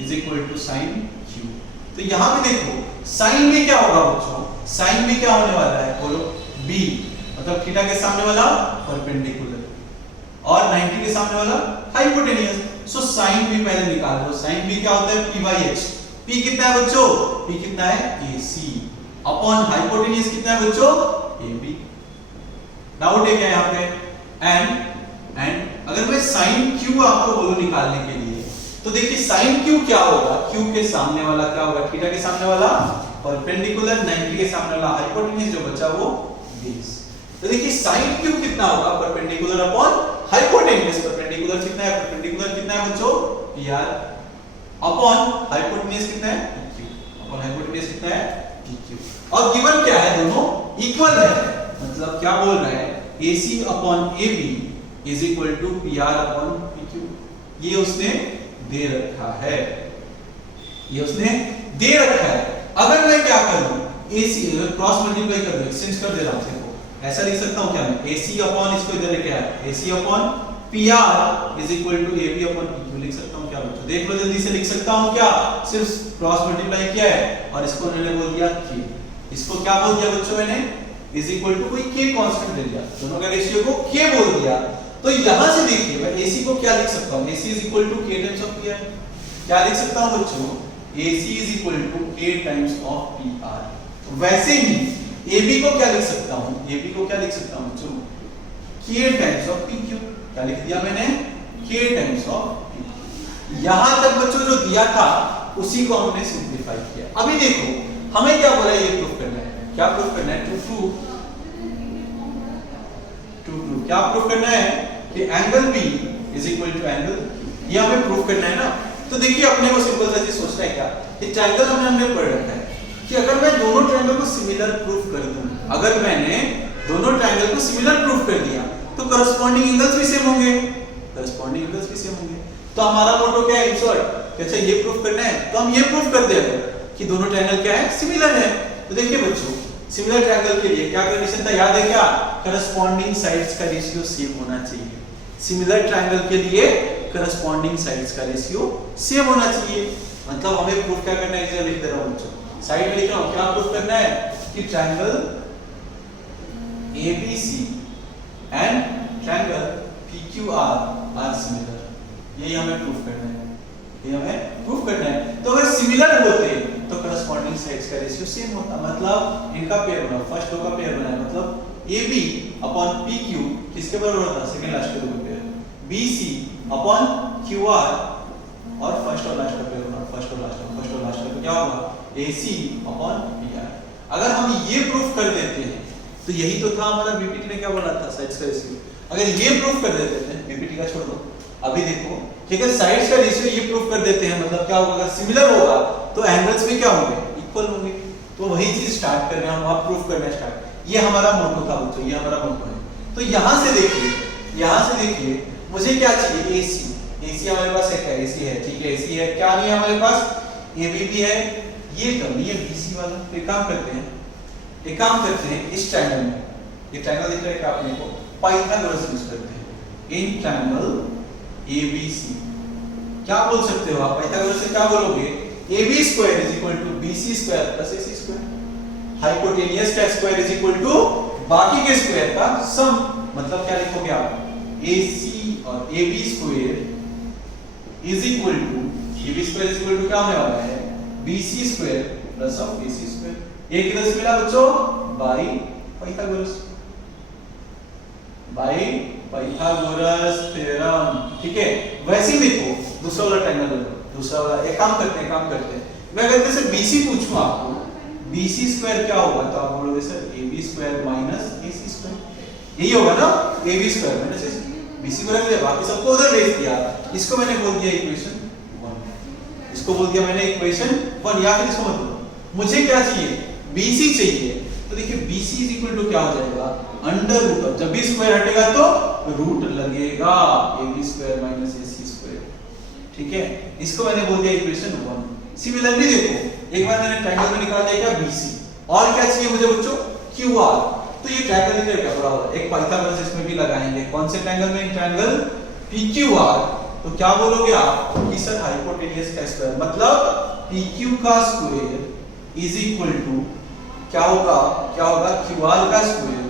is equal to sin Q। तो यहां पे देखो sin B क्या होगा बच्चों? sin B क्या होने वाला है? बोलो B, मतलब थीटा के सामने वाला परपेंडिकुलर और 90 के सामने वाला हाइपोटेन्यूस। सो sin B पहले निकाल लो। sin B क्या होता है? P/h। P कितना है बच्चों? P कितना है? AC अपॉन हाइपोटेन्यूस कितना है बच्चों? AB। डाउट है क्या यहाँ पे? एंड अगर मैं sin Q आपको बोलूं निकालने के लिए, तो देखिए sin Q क्या होगा? Q के सामने वाला क्या होगा? थीटा के सामने वाला परपेंडिकुलर, 90 के सामने वाला हाइपोटेन्यूस, जो बचा वो बेस। तो देखिए sin Q कितना होगा? Perpendicular upon hypotenuse. परपेंडिकुलर कितना है? परपेंडिकुलर कितना है बच्चों? PR अपॉन हाइपोटेन्यूस कितना है? PQ अपॉन हाइपोटेन्यूस कितना है? PQ। और गिवन क्या है? दोनों इक्वल है, मतलब क्या बोल रहा है? AC upon AB is equal to PR upon PQ। ये उसने दे रखा है, ये उसने दे रखा है। अगर मैं क्या करूं? AC क्रॉस मल्टीप्लाई कर दूं, एक्सचेंज कर दे रहा हूं, देखो ऐसा लिख सकता हूं क्या मैं? AC अपॉन इसको इधर लेके आया, AC upon PR is equal to AB upon PQ लिख सकता हूं क्या बच्चों? देख लो जल्दी से, लिख सकता हूं क्या? सिर्फ क्रॉस मल्टीप्लाई किया है और इसको मैंने बोल दिया K। इसको क्या बोल दिया बच्चों मैंने? इज इक्वल टू कोई K कांस्टेंट दे दिया, दोनों का रेशियो को K बोल दिया। तो यहां से देखिए मैं AC को क्या लिख सकता हूं? AC is equal to K times of PR। क्या लिख सकता हूं बच्चों? AC is equal to K times of PR। वैसे ही AB को क्या लिख सकता हूं? AB को क्या लिख सकता हूं बच्चों? K times of PQ। क्या लिख दिया मैंने? K times of PQ। यहां तक बच्चों जो दिया था उसी को हमने सिंप्लीफाई किया। अभी देखो हमें क्या बोला, ये प्रूफ करना है, क्या प्रूफ करना है, टू क्या प्रूफ करना है कि angle B is equal to angle, ये हमें प्रूफ करना है ना। तो देखिए अपने को सिंपल सा चीज सोचना है क्या, कि ट्रायंगल हमने पढ़ रखा है कि अगर मैं दोनों ट्रायंगल को सिमिलर प्रूफ कर दूं, अगर मैंने दोनों ट्रायंगल को सिमिलर प्रूफ कर दिया तो करस्पॉन्डिंग एंगल्स भी सेम होंगे, करस्पॉन्डिंग एंगल्स भी सेम होंगे। तो हमारा मोटो क्या है, इन शॉर्ट कि अच्छा ये प्रूफ करना है तो हम ये प्रूफ कर देंगे कि दोनों ट्रायंगल क्या है, सिमिलर है। तो देखिए बच्चों सिमिलर ट्रायंगल के लिए क्या कंडीशन था, याद है क्या, करस्पॉन्डिंग साइड्स का रेशियो सेम होना चाहिए। सिमिलर ट्रायंगल के लिए करस्पॉन्डिंग साइड्स का रेशियो सेम होना चाहिए। मतलब हमें प्रूफ क्या करना है, इसे लिख दे रहा हूं बच्चों, साइड में लिख रहा हूं, क्या प्रूफ करना है कि triangle ABC and triangle PQR are similar, यही हमें प्रूफ करना है, ये हमें प्रूफ करना है। तो अगर सिमिलर होते तो करस्पॉन्डिंग साइड्स का रेशियो सेम होता, मतलब इनका पेयर बना, फर्स्ट रो का पेयर बना, मतलब AB अपॉन PQ किसके बराबर होता, सेकंड लास्ट रो का पेयर, BC अपॉन QR और फर्स्ट और लास्ट का पेयर बना, फर्स्ट और लास्ट का क्या होगा, AC अपॉन PR। अगर हम ये प्रूफ कर देते हैं तो यही तो था हमारा बीपीटी ने क्या बोला था, साइड्स का रेशियो। अगर ये प्रूफ कर देते हैं, बीपीटी का छोड़ दो, अभी देखो ठीक है, साइड्स का रेशियो ये प्रूफ कर देते हैं, मतलब क्या होगा, अगर सिमिलर होगा तो एंगल्स भी क्या होंगे, इक्वल होंगे। तो वही चीज स्टार्ट कर रहे हैं हम, आप प्रूफ करना स्टार्ट, ये हमारा मोटो था बच्चों, ये हमारा मोटो है। तो यहां से देखिए मुझे क्या चाहिए, AC हमारे पास है, AC है, ठीक है, AC है, क्या नहीं है हमारे पास, AB भी है, ये टर्म ये BC वाला। तो एक काम करते हैं इस ट्रायंगल में, ये ट्रायंगल दिख रहा है क्या आपने को, पाइथागोरस यूज करते हैं इन ट्रायंगल ABC। क्या बोल सकते हो आप, पाइथागोरस से क्या बोलोगे, AB square is equal to BC square plus AC square, hypotenuse का स्क्वायर इज इक्वल टू बाकी के स्क्वायर का सम। मतलब क्या लिखोगे आप, AC और AB square is equal to, AB square is equal to क्या होने वाला है, BC square plus of AC square. ये किधर से मिला बच्चों, by Pythagoras, by Pythagoras theorem, ठीक है। वैसे ही देखो दूसरा वाला ट्रायंगल लो, दूसरा वाला, एक काम करते हैं, मैं अगर जैसे BC पूछूं आपको, BC स्क्वायर क्या होगा, तो आप बोलोगे sir AB square minus AC square, यही होगा ना, AB square minus AC। BC को रख दिया, बाकी सबको उधर भेज दिया, इसको मैंने बोल दिया इक्वेशन 1, इसको बोल दिया मैंने इक्वेशन 1, या फिर इसको मत बोलो, मुझे क्या चाहिए, BC चाहिए। तो देखिए BC इज इक्वल टू क्या हो जाएगा, अंडर रूट ऑफ, जब भी स्क्वायर हटेगा तो रूट लगेगा, AB square minus AC square, ठीक है। इसको मैंने बोल दिया इक्वेशन 1। सिमिलरली देखो एक बार मैंने ट्रायंगल में निकाल दिया क्या, BC, और क्या चाहिए मुझे बच्चों, QR। तो ये ट्रायंगल दिख रहा है क्या, बड़ा वाला, एक पाइथागोरस इसमें भी लगाएंगे, कौन से ट्रायंगल में, ट्रायंगल PQR। तो क्या बोलोगे आप कि सर हाइपोटेनियस का स्क्वायर, मतलब PQ का स्क्वायर इज इक्वल टू क्या होगा, QR का स्क्वायर,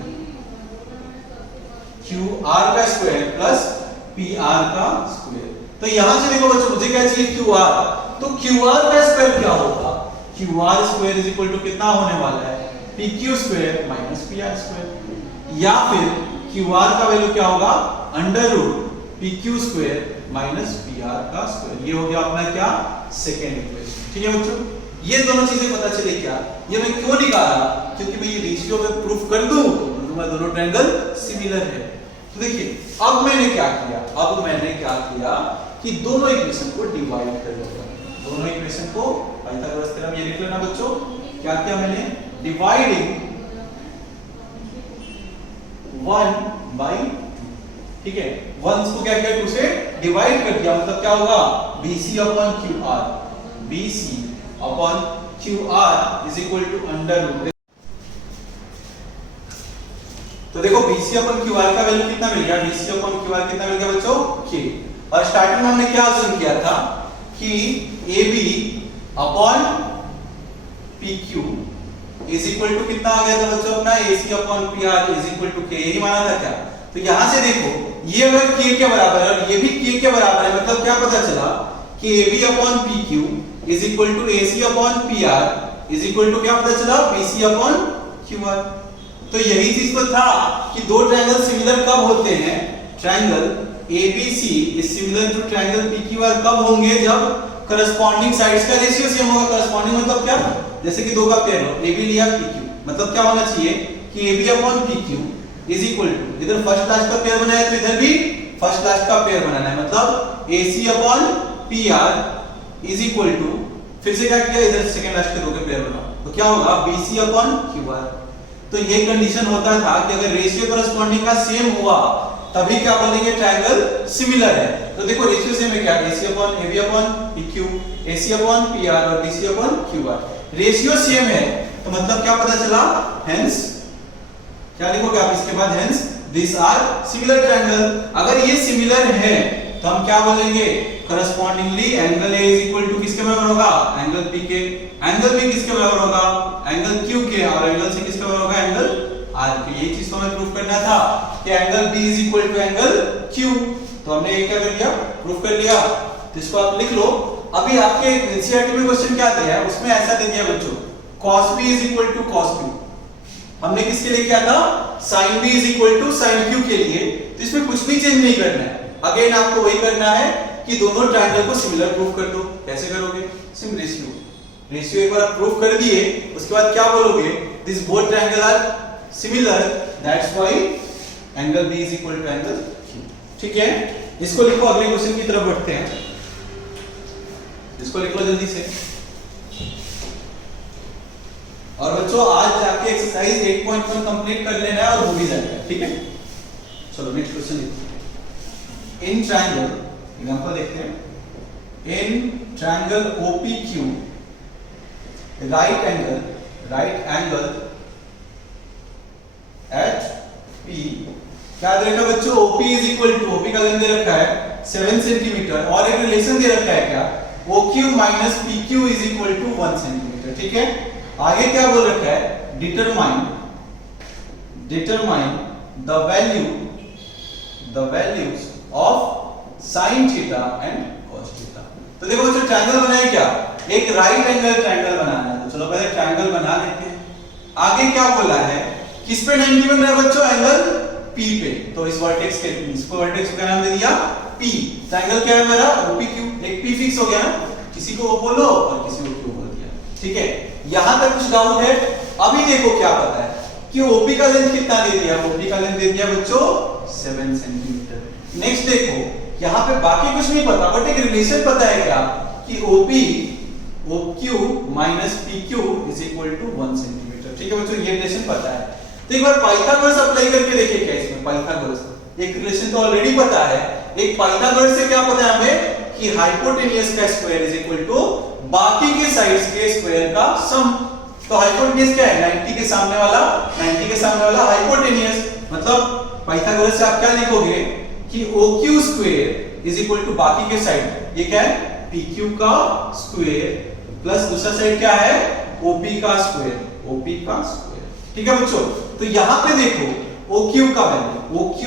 QR का स्क्वायर प्लस PR का स्क्वायर। तो यहां से देखो बच्चों मुझे क्या चाहिए, QR, तो QR का स्क्वायर क्या होगा, QR square is equal to कितना होने वाला है, PQ square minus PR square, या फिर QR का वैल्यू क्या होगा, under root PQ square minus PR का स्क्वायर। ये हो गया अपना क्या, सेकेंड इक्वेशन, ठीक है बच्चों। ये दोनों चीजें पता चले क्या, ये मैं क्यों निकाला, क्योंकि मैं ये रेशियो में प्रूफ कर दूं तो दोनों ट्रायंगल सिमिलर है। तो देखिए अब मैंने क्या किया कि दोनों इक्वेशन को डिवाइड कर दिया, दोनों इक्वेशन को पाइथागोरस थ्योरम, ये लिख लेना बच्चों, क्या किया मैंने, डिवाइडिंग 1 बाय 2, ठीक है, 1 को क्या किया, 2 से डिवाइड कर दिया, मतलब क्या होगा, BC upon QR, BC upon QR is equal to under root. तो देखो BC अपॉन QR का वैल्यू कितना मिल गया, BC अपॉन QR कितना मिल गया बच्चों, K। और स्टार्टिंग में हमने क्या अज्यूम किया था कि AB upon PQ is equal to कितना आ गया था बच्चों अपना, AC upon PR is equal to K, यही माना था क्या। तो यहां से देखो ये अगर K के बराबर है और ये भी K के बराबर है, मतलब क्या पता चला कि AB upon PQ is equal to AC upon PR is equal to क्या पता चला, BC अपॉन QR। तो यही चीज तो था कि दो ट्रायंगल सिमिलर कब होते हैं, triangle ABC is similar to triangle PQR कब होंगे? जब corresponding sides का रेशियो सेम होगा। corresponding मतलब क्या? जैसे कि दो का पेयर हो, AB लिया PQ, मतलब क्या होना चाहिए कि AB upon PQ is equal to, इधर फर्स्ट लास्ट का पेयर बनाया तो इधर भी फर्स्ट लास्ट का पेयर बनाना है, मतलब AC upon PR is equal to, फिर से क्या किया, इधर सेकंड लास्ट के दो के पेयर बनाओ, तो क्या होगा BC upon QR। तो ये कंडीशन होता था कि अगर रेशियो करस्पॉन्डिंग का सेम हुआ तभी क्या बोलेंगे ट्रायंगल सिमिलर है। तो देखो रेशियो सेम है क्या, AC upon AB upon PQ, AC upon PR और BC upon QR। Ratio same है तो मतलब क्या पता चला, हेंस क्या लिखोगे आप इसके बाद, hence this are similar triangle. अगर ये सिमिलर है तो हम क्या बोलेंगे, correspondingly angle A is equal to किसके बराबर होगा, एंगल P के, एंगल B किसके बराबर होगा, एंगल Q के, और एंगल C किसके बराबर होगा, एंगल R के। ये चीज तो हमें प्रूफ करना था कि angle B is equal to angle Q, तो हमने ये क्या कर लिया, प्रूफ कर लिया। तो इसको आप लिख लो। अभी आपके एनसीईआरटी में क्वेश्चन क्या दिया है, उसमें ऐसा दे दिया बच्चों, cos B is equal to cos Q। हमने किसके लिए किया था, sin B is equal to sin Q के लिए। तो इसमें कुछ भी चेंज नहीं करना है, अगेन आपको वही करना है कि दोनों ट्रायंगल को सिमिलर प्रूफ कर दो। कैसे करोगे, सिम रेशियो, रेशियो एक बार प्रूफ कर दिए उसके बाद क्या बोलोगे, this both triangle are similar, that's why angle B is equal to angle Q। ठीक है, इसको लिखो, अगले क्वेश्चन की तरफ बढ़ते हैं। इसको लिख लो जल्दी से। और बच्चों आज जाके एक्सरसाइज 8.1 कंप्लीट कर लेना है और हो भी जाएगा। ठीक है, चलो नेक्स्ट क्वेश्चन देखते हैं। इन ट्रायंगल, एग्जांपल देखते हैं, in triangle OPQ right angle at P, क्या दे रखा है बच्चों, OP is equal to, OP का लेंथ दे रखा है 7 सेंटीमीटर और एक रिलेशन दे रखा है क्या, OQ minus PQ is equal to 1 centimetre. ठीक है, आगे क्या बोल रखा है, determine the values of sine theta and cos theta. तो देखो बच्चों ट्रायंगल बनाए क्या, एक राइट एंगल ट्रायंगल बनाना है, तो चलो पहले ट्रायंगल बना लेते हैं। आगे क्या बोला है, किस पे 90 बन रहा है बच्चों, एंगल P पे, तो इस वर्टेक्स के, इसको वर्टेक्स का नाम दे दिया P। ट्रायंगल क्या है मेरा, OPQ, एक P फिक्स हो गया ना, किसी को वो बोलो और किसी को Q बोल दिया। ठीक है, यहां तक कुछ डाउट है? अभी देखो क्या पता है कि OP का लेंथ कितना दे दिया, OP का लेंथ दे दिया बच्चों 7 सेंटीमीटर। नेक्स्ट देखो, यहाँ पे बाकी कुछ नहीं पता, बट एक रिलेशन पता है क्या कि OQ minus PQ is equal to 1 centimetre. ठीक है बच्चों, ये रिलेशन पता है। तो एक बार पाइथागोरस अप्लाई करके देखिए क्या इसमें, पाइथागोरस एक रिलेशन तो ऑलरेडी पता है, एक पाइथागोरस से क्या पता है हमें कि हाइपोटेनियस का स्क्वायर इज इक्वल टू बाकी के साइड्स के स्क्वायर का सम। तो हाइपोटेनियस क्या है, 90 के सामने वाला हाइपोटेनियस, मतलब पाइथागोरस से आप क्या लिखोगे कि OQ square is equal to बाकी के साइड, ये क्या है PQ का स्क्वायर प्लस दूसरा साइड क्या है OP का स्क्वायर। ठीक है बच्चों, तो यहां पे देखो OQ का value, OQ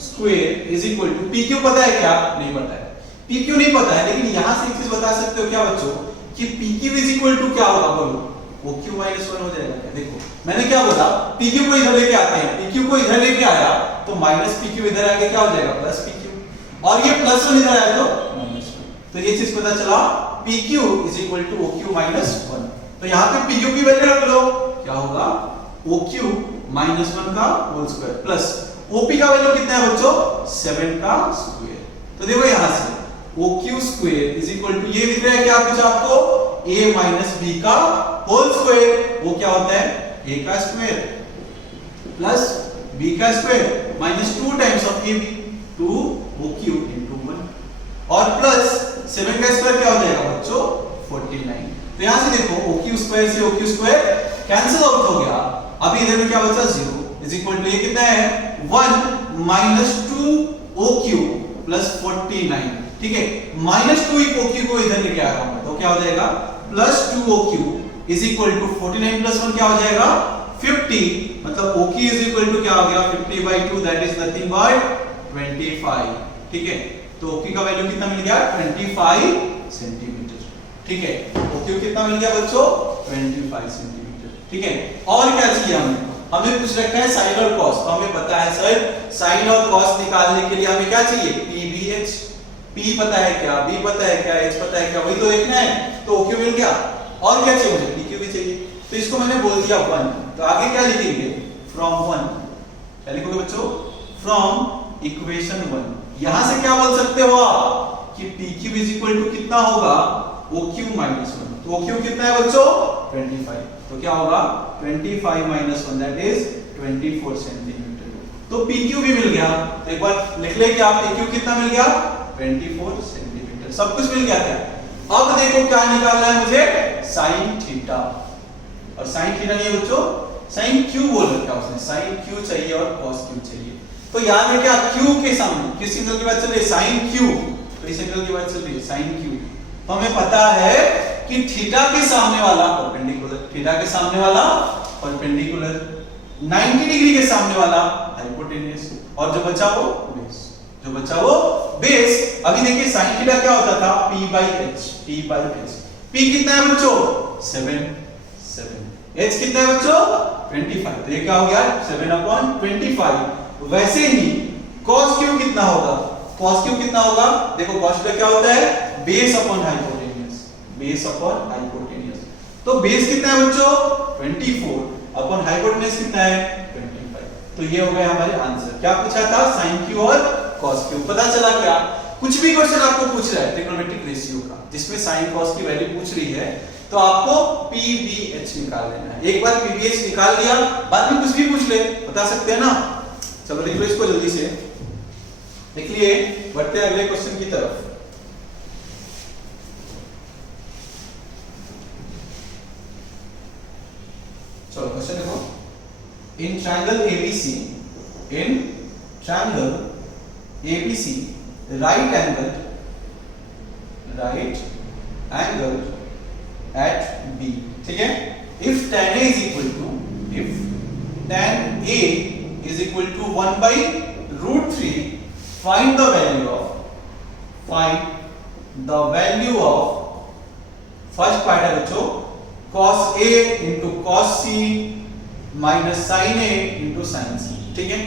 square is equal to PQ पता है क्या, नहीं पता है, PQ नहीं पता है, लेकिन यहां से एक चीज बता सकते हो क्या बच्चों कि PQ इज इक्वल टू क्या होगा, बोलो OQ माइनस 1 हो जाएगा। देखो मैंने क्या बोला, PQ को इधर लेके आते हैं, PQ को इधर लेके आया तो माइनस PQ इधर आके क्या हो जाएगा, प्लस PQ, और ये प्लस 1 इधर आया तो माइनस 1। तो ये चीज पता चला, PQ is equal to OQ minus 1। तो यहाँ पे PQ की वैल्यू रख लो, क्या होगा OQ माइनस 1 का होल स्क्वायर प्लस OP का वैल्यू कितना है बच्चों, 7 का स्क्वायर। तो देखो यहां से OQ square is equal to, ये दिख रहा है क्या कुछ आपको, A माइनस B का होल स्क्वायर, वो क्या होता है A का स्क्वायर प्लस B का square minus 2 times of AB, 2 OQ into 1, और प्लस 7 का स्क्वायर क्या हो जाएगा बच्चों 49। तो यहां से देखो OQ स्क्वायर से OQ स्क्वायर कैंसिल आउट हो गया, अभी इधर में क्या बचा 0 इज इक्वल टू, ये कितना है 1 माइनस 2 OQ प्लस 49। ठीक है, माइनस 2 OQ को इधर लेके आ रहा हूं, तो क्या हो जाएगा plus 2 OQ is equal to 49 plus 1 क्या हो जाएगा 50, मतलब OQ इज इक्वल टू क्या हो गया 50/2, दैट इज नथिंग बट 25। ठीक है, तो OQ का वैल्यू कितना मिल गया 25 सेंटीमीटर। ठीक है, OQ कितना मिल गया बच्चों 25 सेंटीमीटर। ठीक है, और क्या चाहिए हमें पूछ रखा है साइन और कॉस, तो हमें पता है सर साइन और कॉस निकालने के लिए हमें क्या चाहिए, PBH। P पता है क्या, B पता है क्या, H पता है क्या, वही तो देखना है। तो OQ मिल गया, और क्या चाहिए मुझे, PQ भी चाहिए। तो इसको मैंने बोल दिया 1, तो आगे क्या लिखेंगे, फ्रॉम 1 क्या लिखोगे बच्चों, फ्रॉम इक्वेशन 1। यहां से क्या बोल सकते हो आप कि PQ इज इक्वल टू कितना होगा, OQ माइनस 1। तो OQ कितना है बच्चों, 25। तो क्या होगा 25 माइनस 1 दैट इज 24 सेंटीमीटर। तो PQ भी मिल गया। तो एक बार लिख ले कि आप PQ कितना मिल गया, 24 सेंटीमीटर। सब कुछ मिल गया था। अब देखो क्या निकालना है मुझे, साइन थीटा। और साइन थीटा नहीं बच्चों, साइन क्यू बोल रखा है उसने, साइन क्यू चाहिए और कॉस क्यू चाहिए। तो याद है क्या, क्यू के सामने किस एंगल की बात चल रही है, साइन क्यू। तो इस एंगल की बात चल रही है साइन क्यू। तो हमें पता है कि थीटा के सामने वाला परपेंडिकुलर, थीटा के सामने वाला परपेंडिकुलर, 90 डिग्री के सामने वाला हाइपोटेन्यूस, और जो बचा वो बेस, जो बचा वो बेस। अभी देखिए साइन थीटा क्या होता था, P/H, P/H। P कितना है बच्चों, 7, H कितना है बच्चों, 25। तो ये क्या हो गया, 7/25। वैसे ही cos क्यू कितना होगा, cos क्यू कितना होगा, देखो cos थीटा क्या होता है, base upon hypotenuse, base upon hypotenuse. तो बेस कितना है बच्चों, 24 अपॉन हाइपोटेन्यूस कितना है, 25। तो ये हो गया हमारे आंसर। क्या पूछा था, साइन क्यू और cos क्यू। पता चला क्या, कुछ भी क्वेश्चन आपको पूछ रहा है ट्रिग्नोमेट्रिक रेशियो का, जिसमें साइन cos की वैल्यू पूछ रही है, तो आपको PBH निकाल लेना है। एक बार PBH निकाल लिया, बाद में कुछ भी पूछ ले, बता सकते हैं ना। चलो देख लो इसको जल्दी से, देख लिए, बढ़ते हैं अगले क्वेश्चन की तरफ। चलो क्वेश्चन देखो, in triangle ABC, in triangle ABC, right angle at B, ठीक है। If tan A is equal to, if tan A is equal to 1/√3, find the value of first part है बच्चों, cos A into cos C minus sin A into sin C, ठीक है।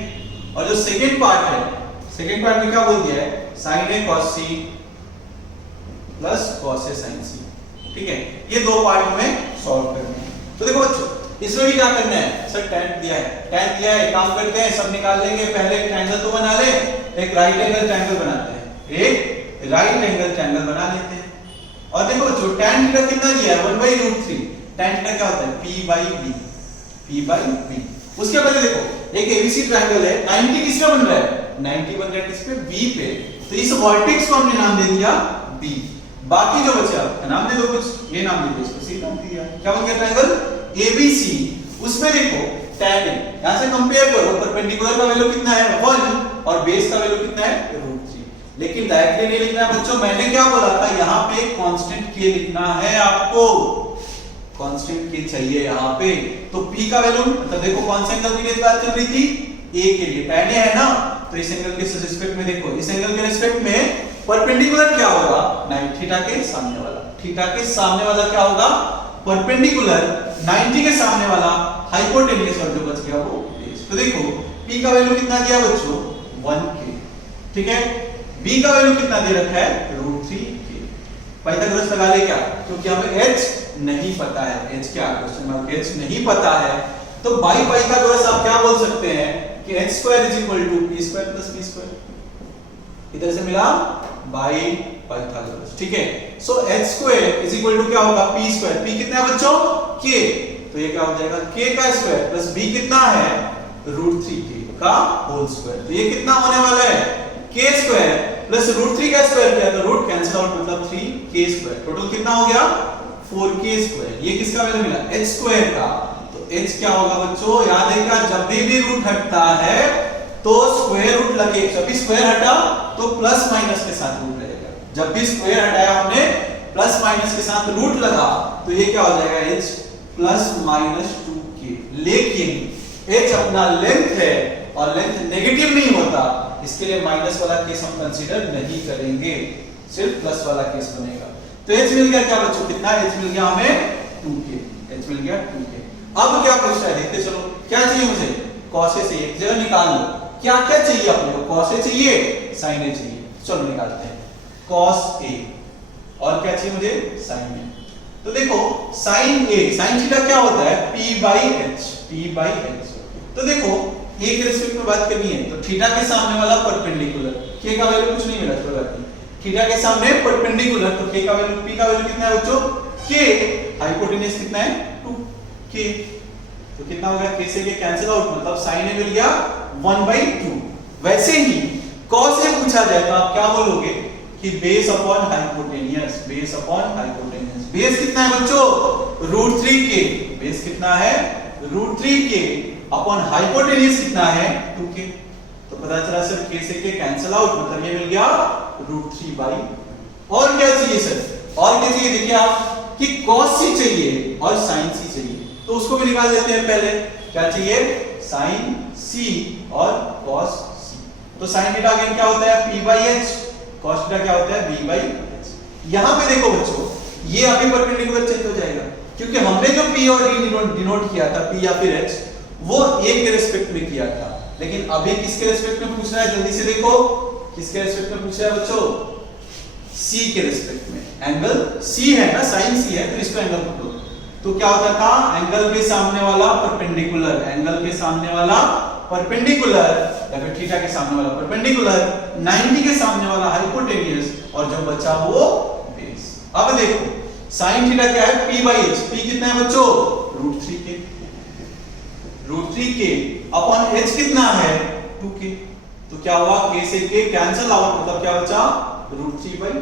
और जो सेकेंड पार्ट है, सेकेंड पार्ट में क्या बोल दिया है, sin A cos C plus cos A sin C, ठीक है। ये दो पार्ट में सॉल्व करने हैं। तो देखो बच्चों, इसमें भी क्या करना है, सर tan दिया है, tan दिया है, काम करते हैं, सब निकाल लेंगे। पहले एक ट्रायंगल तो बना ले, एक राइट एंगल ट्रायंगल बनाते हैं, एक राइट एंगल ट्रायंगल बना लेते हैं। और देखो बच्चों, tan थीटा कितना दिया है, 1/√3। tan थीटा क्या होता है, P/B, P/B। उसके पहले देखो, एक ABC ट्रायंगल है, 90 किस पे बन रहा है, 90 बन रहा है किस पे, B पे। तो इस वर्टेक्स को हमने नाम दे दिया B। बाकी जो बचा नाम दे दो कुछ, ये नाम दे दो, इसको C नाम दिया। क्या बन गया ट्रायंगल ABC। उसमें देखो tan A, यहां से कंपेयर करो, परपेंडिकुलर का वैल्यू कितना है 1 और बेस का वैल्यू कितना है √3। लेकिन डायरेक्टली नहीं लिखना है बच्चों, मैंने क्या बोला था, यहां पे कांस्टेंट k लिखना है आपको, कांस्टेंट k चाहिए यहां पे। तो p का वैल्यू, मतलब देखो कौन से एंगल की बात चल रही थी, a के लिए tan A है ना, तो इस एंगल के रिस्पेक्ट में देखो, इस एंगल के रिस्पेक्ट में परपेंडिकुलर क्या होगा, 90 थीटा के सामने वाला, थीटा के सामने वाला क्या होगा, परपेंडिकुलर 90 के सामने वाला हाइपोटेन्यूस, और जो बच गया वो बेस। तो देखो p का वैल्यू कितना दिया बच्चों, 1k, ठीक है। b का वैल्यू कितना दे रखा है, √3k। पाइथागोरस लगा ले क्या, क्योंकि हमें h नहीं पता है, h क्या, क्वेश्चन मार्क h नहीं पता है। तो बाय पाइथागोरस आप क्या बोल सकते हैं कि h² = p² + b²। इधर से मिला बाय पाइथागोरस, ठीक है। सो h² = क्या होगा, p²। p कितना है बच्चों, k। तो ये क्या हो जाएगा, k का स्क्वायर प्लस b कितना है, √3k का होल स्क्वायर। तो ये कितना होने वाला है, k² प्लस √3 का स्क्वायर किया तो रूट कैंसिल आउट, मतलब 3k²। टोटल कितना हो गया, 4k²। ये किसका वैल्यू मिला, h² का। तो h क्या होगा बच्चों, याद है क्या, जब भी रूट हटता है तो स्क्वायर रूट लगे, जब भी स्क्वायर हटा तो प्लस माइनस के साथ रूट लगेगा। जब भी स्क्वायर हटाया हमने, प्लस माइनस के साथ रूट लगा, तो ये क्या हो जाएगा, h ± 2k। लेकिन h अपना लेंथ है और लेंथ नेगेटिव नहीं होता, इसके लिए माइनस वाला केस हम कंसीडर नहीं करेंगे, सिर्फ प्लस वाला केस बनेगा। तो h मिल गया क्या बच्चों, कितना h मिल गया हमें, 2k। h मिल गया 2k। अब क्या पूछ रहा है, देखते चलो। क्या चाहिए मुझे, cos a चाहिए, जगह निकाल लो, क्या क्या चाहिए अपने को, cos a चाहिए, sin a चाहिए, चलो निकालते हैं, cos a और क्या चाहिए मुझे, sin a। तो देखो sin a, sin थीटा क्या होता है, p by h। तो देखो a के रिस्पेक्ट में बात करनी है, तो थीटा के सामने वाला परपेंडिकुलर, k का वैल्यू कुछ नहीं मिला, कोई बात नहीं, थीटा के सामने परपेंडिकुलर, तो k का वैल्यू, p का वैल्यू कितना है बच्चों, k, हाइपोटेन्यूज कितना है 2k, तो कितना हो गया, k से k कैंसिल आउट, मतलब sin a मिल गया 1/2। वैसे ही cos a पूछा जाए तो आप क्या बोलोगे कि बेस अपॉन हाइपोटेन्यूज, बेस कितना है बच्चों, √3k, बेस कितना है √3k अपॉन हाइपोटेन्यूज कितना है 2k, तो पता चला सर k से k कैंसिल आउट, मतलब ये मिल गया √3/। और क्या चाहिए सर, और क्या चाहिए, देखिए आप कि cos c चाहिए और sin c चाहिए, तो उसको भी निकाल देते हैं पहले, क्या चाहिए, sin c और cos c। तो sin थीटा अगेन क्या होता है, p/h, cos थीटा क्या होता है, b/h। यहां पे देखो बच्चों, ये अभी परपेंडिकुलर चेंज हो जाएगा, क्योंकि हमने जो p और d डिनोट किया था, p या फिर h, वो a के रिस्पेक्ट में किया था, लेकिन अभी किसके रिस्पेक्ट में पूछ रहा है, जल्दी से देखो, किसके रिस्पेक्ट में पूछ रहा है बच्चों, c के रिस्पेक्ट में, एंगल c है ना, sin c है, तो इसको एंगल पकड़ो, तो क्या होता था, एंगल के सामने वाला परपेंडिकुलर, एंगल के सामने वाला परपेंडिकुलर, या फिर थीटा के सामने वाला परपेंडिकुलर, 90 के सामने वाला हाइपोटेन्यूज, और जो बचा वो बेस। अब देखो sin थीटा क्या है, p/h, p कितना है बच्चों, √3k अपॉन h कितना है 2k, तो क्या हुआ, k से k कैंसिल आउट, मतलब क्या बचा, √3/2।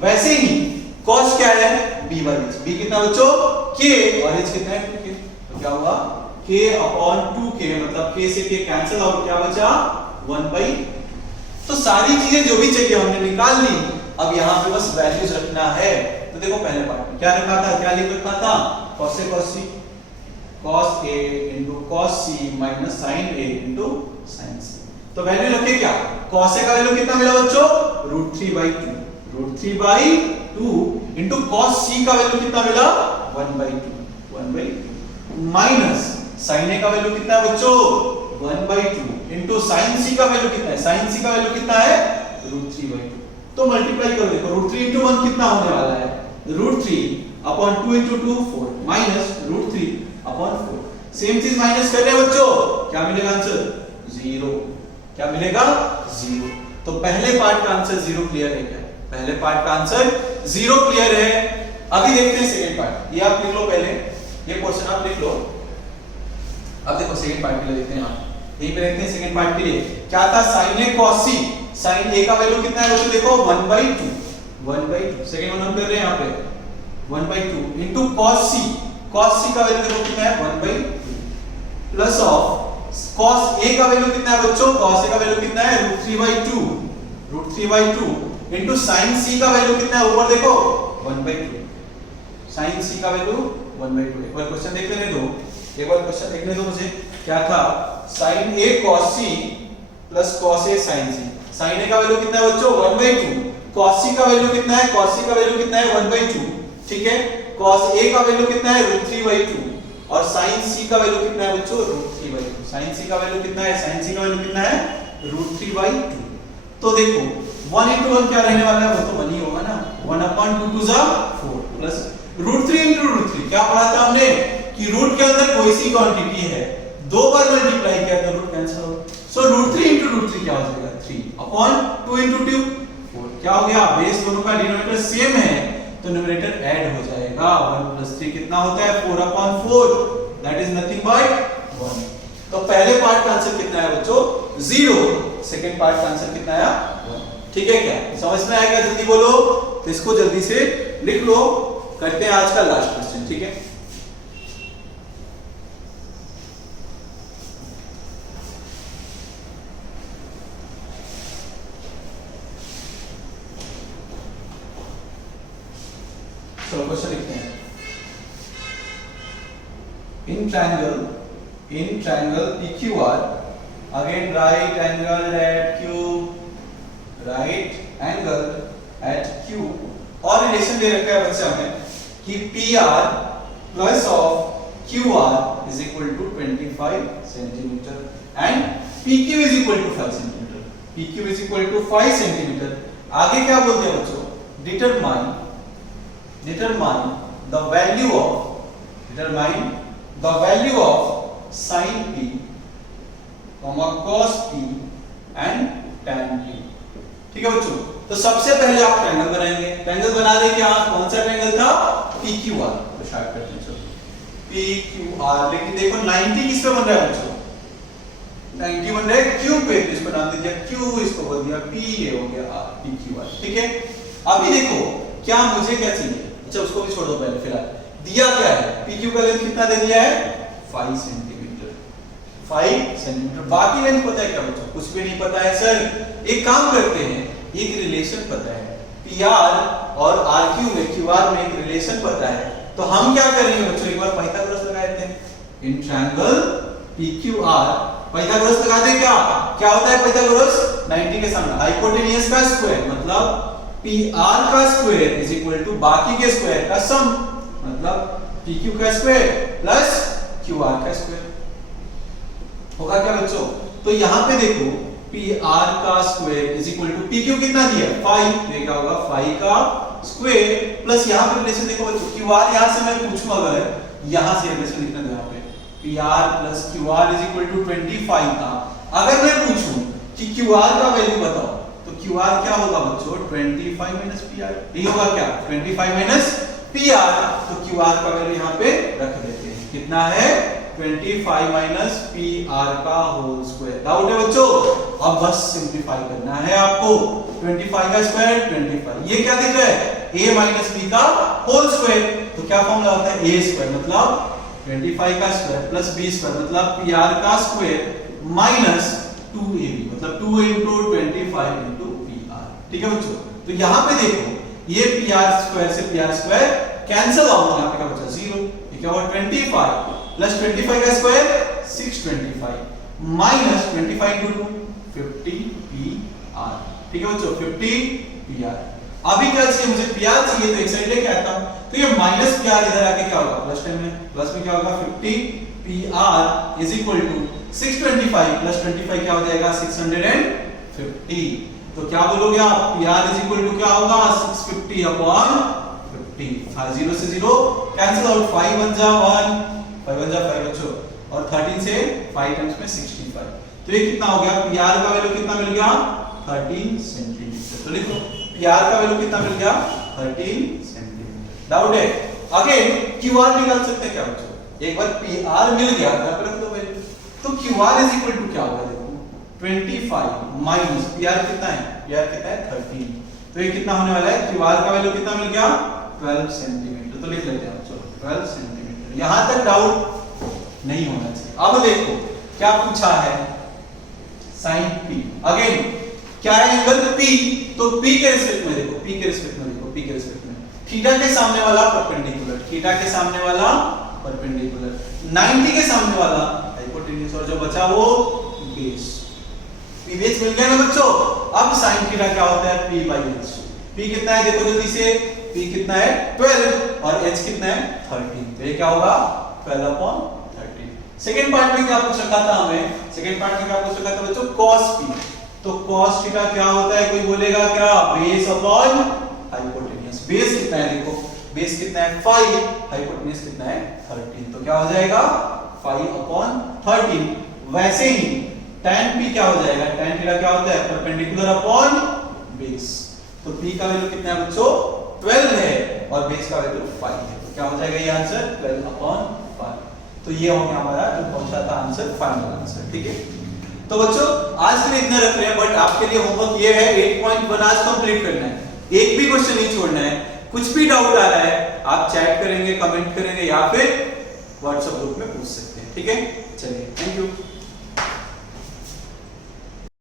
वैसे ही cos क्या है, b/h, b कितना बच्चों, k और h कितना है 2k, तो क्या हुआ, k अपॉन 2k, मतलब k से k कैंसिल आउट, क्या बचा 1/। तो सारी चीजें जो भी चाहिए हमने निकाल ली, अब यहाँ पे बस वैल्यूज रखना है। तो देखो पहले पार्ट में क्या रखा था, क्या लिख रखा था, cos a cos c, cos a into cos c minus sin a into sin c। तो वैल्यू रखे क्या, cos a का वैल्यू कितना मिला बच्चों, √3/2 into cos c का वैल्यू कितना मिला, 1/2 माइनस sin a का वैल्यू कितना है बच्चों, 1/2 into sin c का वैल्यू कितना है, sin c का वैल्यू कितना है, √3/2। तो मल्टीप्लाई करो, देखो √3 into 1 कितना होने वाला है, √3 upon 2 into 2 4 minus √3 upon 4। Same चीज माइनस कर रहे हैं बच्चों, क्या मिलेगा आंसर, 0, क्या मिलेगा 0। तो पहले पार्ट का आंसर 0 क्लियर है क्या, पहले पार्ट का आंसर 0 क्लियर है। अभी देखते हैं सेकंड पार्ट, ये आप लिख लो पहले, ये क्वेश्चन आप लिख लो। अब देखो सेकंड पार्ट के लिए देखते हैं, आप यहीं पे देखते हैं सेकंड पार्ट के लिए क्या था, sin a cos c, sin a का वैल्यू कितना है बच्चों, देखो 1/2 सेकंड वन हम कर रहे हैं यहाँ पे 1/2 into cos c, cos c का वैल्यू देखो कितना है 1/2 प्लस ऑफ cos a का वैल्यू कितना है बच्चों, cos a का वैल्यू कितना है √3/2 into sin c का वैल्यू कितना है, ऊपर देखो 1/2, sin c का वैल्यू 1/2। एक बार क्वेश्चन देख लेने दो, एक बार क्वेश्चन देखने दो मुझे, क्या था, sin a cos c plus cos a sin c, sin a का वैल्यू कितना है बच्चों 1/2, cos c का वैल्यू कितना है, cos c का वैल्यू कितना है 1/2, ठीक है, cos a का वैल्यू कितना है √3/2 और sin c का वैल्यू कितना है बच्चों √3/2, sin c का वैल्यू कितना है, sin c का वैल्यू कितना है √3/2। तो देखो 1 into 1 क्या रहने वाला है, वो तो 1 ही होगा ना, 1/2 2 4 प्लस √3 into √3, क्या पढ़ा था हमने कि रूट के अंदर कोई सी क्वांटिटी है, दो बार मल्टीप्लाई किया तो रूट कैंसिल हो, सो √3 into √3 क्या हो जाएगा 3/2 into 2 4, क्या हो गया, बेस दोनों का डिनोमिनेटर सेम है तो न्यूमरेटर ऐड हो जाएगा, 1 + 3 कितना होता है 4/4, दैट इज नथिंग बट 1। तो पहले पार्ट का आंसर कितना है बच्चों 0, सेकंड पार्ट का आंसर कितना आया 1। ठीक है, क्या समझ में आएगा, जल्दी बोलो, तो इसको जल्दी से लिख लो। करते हैं आज का लास्ट क्वेश्चन, ठीक है। चलो क्वेश्चन लिखते हैं, in triangle PQR, again right angle at Q, right angle at Q, और रिलेशन दे रखा है बच्चा हमें कि PR plus of QR is equal to 25 centimeter and PQ is equal to 5 centimeter. PQ is equal to 5 centimeter. आगे क्या बोलते हैं बच्चों? Determine the value of sin P, cos P and tan P. ठीक है बच्चों, तो सबसे पहले आप ट्रायंगल बनाएंगे। ट्रायंगल बना दें क्या? कौन सा ट्रायंगल था? PQR। तो स्टार्ट करते हैं चलो। PQR, लेकिन देखो 90 किस पे बन रहा है बच्चों? 90 बन रहा है Q पे, तो इसको नाम दे दिया Q, इसको बोल दिया P, ये हो गया PQR। ठीक है, अभी देखो क्या मुझे क्या चाहिए? अच्छा उसको भी छोड़ दो पहले, फिलहाल दिया क्या है? PQ का लेंथ कितना दे दिया है? 5 सेंटीमीटर। 5 सेंटीमीटर। बाकी लेंथ पता है क्या बच्चों? कुछ भी नहीं पता है सर। एक काम करते हैं, एक रिलेशन पता है PR और RQ में, QR में एक रिलेशन पता है, तो हम क्या करेंगे बच्चों? एक बार पाइथागोरस लगा देते हैं। इन ट्रायंगल PQR पाइथागोरस लगा दें क्या? क्या होता है पाइथागोरस? 90 के सामने हाइपोटेन्यूज का स्क्वायर, मतलब PR का स्क्वायर इज इक्वल टू बाकी के स्क्वायर का सम, मतलब PQ का स्क्वायर प्लस QR का स्क्वायर होगा क्या बच्चों? तो यहां पे देखो PR का square is equal to PQ कितना दिया? 5, तो क्या होगा? 5 का स्क्वायर प्लस यहां पे रिलेशन देखो बच्चों, QR यहां से मैं पूछूं, अगर यहां से रिलेशन लिखना है यहां पे PR plus QR is equal to 25 था। अगर मैं पूछूं कि QR का वैल्यू बताओ, तो QR क्या होगा बच्चों? 25 माइनस PR। ये होगा क्या? 25 माइनस PR। तो QR का वैल्यू यहां पे रख देते हैं। कितना है? 25 माइनस PR का होल स्क्वायर। डाउट है बच्चों? अब बस सिंपलीफाई करना है आपको। 25 का स्क्वायर 25, ये क्या दिख रहा है? A माइनस B का होल स्क्वायर। तो क्या फॉर्मूला होता है? A स्क्वायर मतलब 25 का स्क्वायर प्लस B स्क्वायर मतलब PR का स्क्वायर माइनस 2AB, मतलब 2 into 25 into PR। ठीक है बच्चों, तो यहां पे देखो ये PR स्क्वायर से PR स्क्वायर कैंसिल आउट, यहां पे क्या बचा? 0। ये क्या हुआ? 25 प्लस 25 का स्क्वायर 625 माइनस 25 into 2 50 PR। ठीक है बच्चों, 50 PR। अभी क्या चाहिए मुझे? PR चाहिए, तो एक साइड लेके आता हूं, तो ये माइनस PR इधर आके क्या होगा? प्लस टाइम में, प्लस में क्या होगा? 50 PR is equal to 625 plus 25 क्या हो जाएगा? 650। तो क्या बोलोगे आप? PR इज इक्वल टू क्या होगा? 650 अपॉन 50। 0 से 0 कैंसिल आउट, 5 1 जा 1, 5 1 जा 5 बच्चों, और 13 से 5 टाइम्स में 65। तो ये कितना हो गया? PR का वैल्यू कितना मिल गया? 13 सेंटीमीटर। तो लिखो PR का वैल्यू कितना मिल गया? 13 सेंटीमीटर। डाउट है? अगेन QR निकाल सकते हैं क्या बच्चों? एक बार PR मिल गया तो रख दो वैल्यू, तो QR इज इक्वल टू क्या होगा? देखो 25 माइनस PR कितना है? PR कितना है? 13। तो ये कितना होने वाला है? QR का वैल्यू कितना मिल गया? 12 सेंटीमीटर। तो लिख लेते हैं चलो 12 सेंटीमीटर। यहां तक डाउट नहीं होना चाहिए। अब देखो क्या पूछा है? sin P। अगेन क्या है? Angle P। तो P के रिस्पेक्ट में देखो, P के रिस्पेक्ट में देखो, P के रिस्पेक्ट में थीटा के सामने वाला परपेंडिकुलर, थीटा के सामने वाला परपेंडिकुलर, 90 के सामने वाला हाइपोटेन्यूज, और जो बचा वो बेस। P बेस मिल गया ना बच्चों? अब sin थीटा क्या होता है? P by h। P कितना है देखो जल्दी से? P कितना है? 12, और h कितना है? 13। तो ये क्या होगा? 12 upon 13। सेकंड पार्ट में क्या पूछ रखा था हमें? सेकंड पार्ट में क्या पूछ रखा था बच्चों? cos P। तो cos थीटा क्या होता है? कोई बोलेगा क्या? Base upon hypotenuse. बेस कितना है देखो? बेस कितना है? 5, हाइपोटेन्यूज कितना है? 13। तो क्या हो जाएगा? 5 upon 13। वैसे ही tan P क्या हो जाएगा? tan थीटा क्या होता है? Perpendicular upon base. तो P का वैल्यू कितना है बच्चों? 12 है, और बेस का वैल्यू 5 है। तो क्या हो जाएगा ये आंसर? 12 upon 5। तो ये हो गया हमारा जो पहुंचा था आंसर, फाइनल आंसर। ठीक है, तो बच्चों आज के लिए इतना रख रहे हैं, बट आपके लिए होमवर्क ये है 8.1 आज कंप्लीट करना है। एक भी क्वेश्चन नहीं छोड़ना है। कुछ भी डाउट आ रहा है आप चैट करेंगे, कमेंट करेंगे, या फिर व्हाट्सएप ग्रुप में पूछ सकते हैं। ठीक है, चलिए, थैंक यू।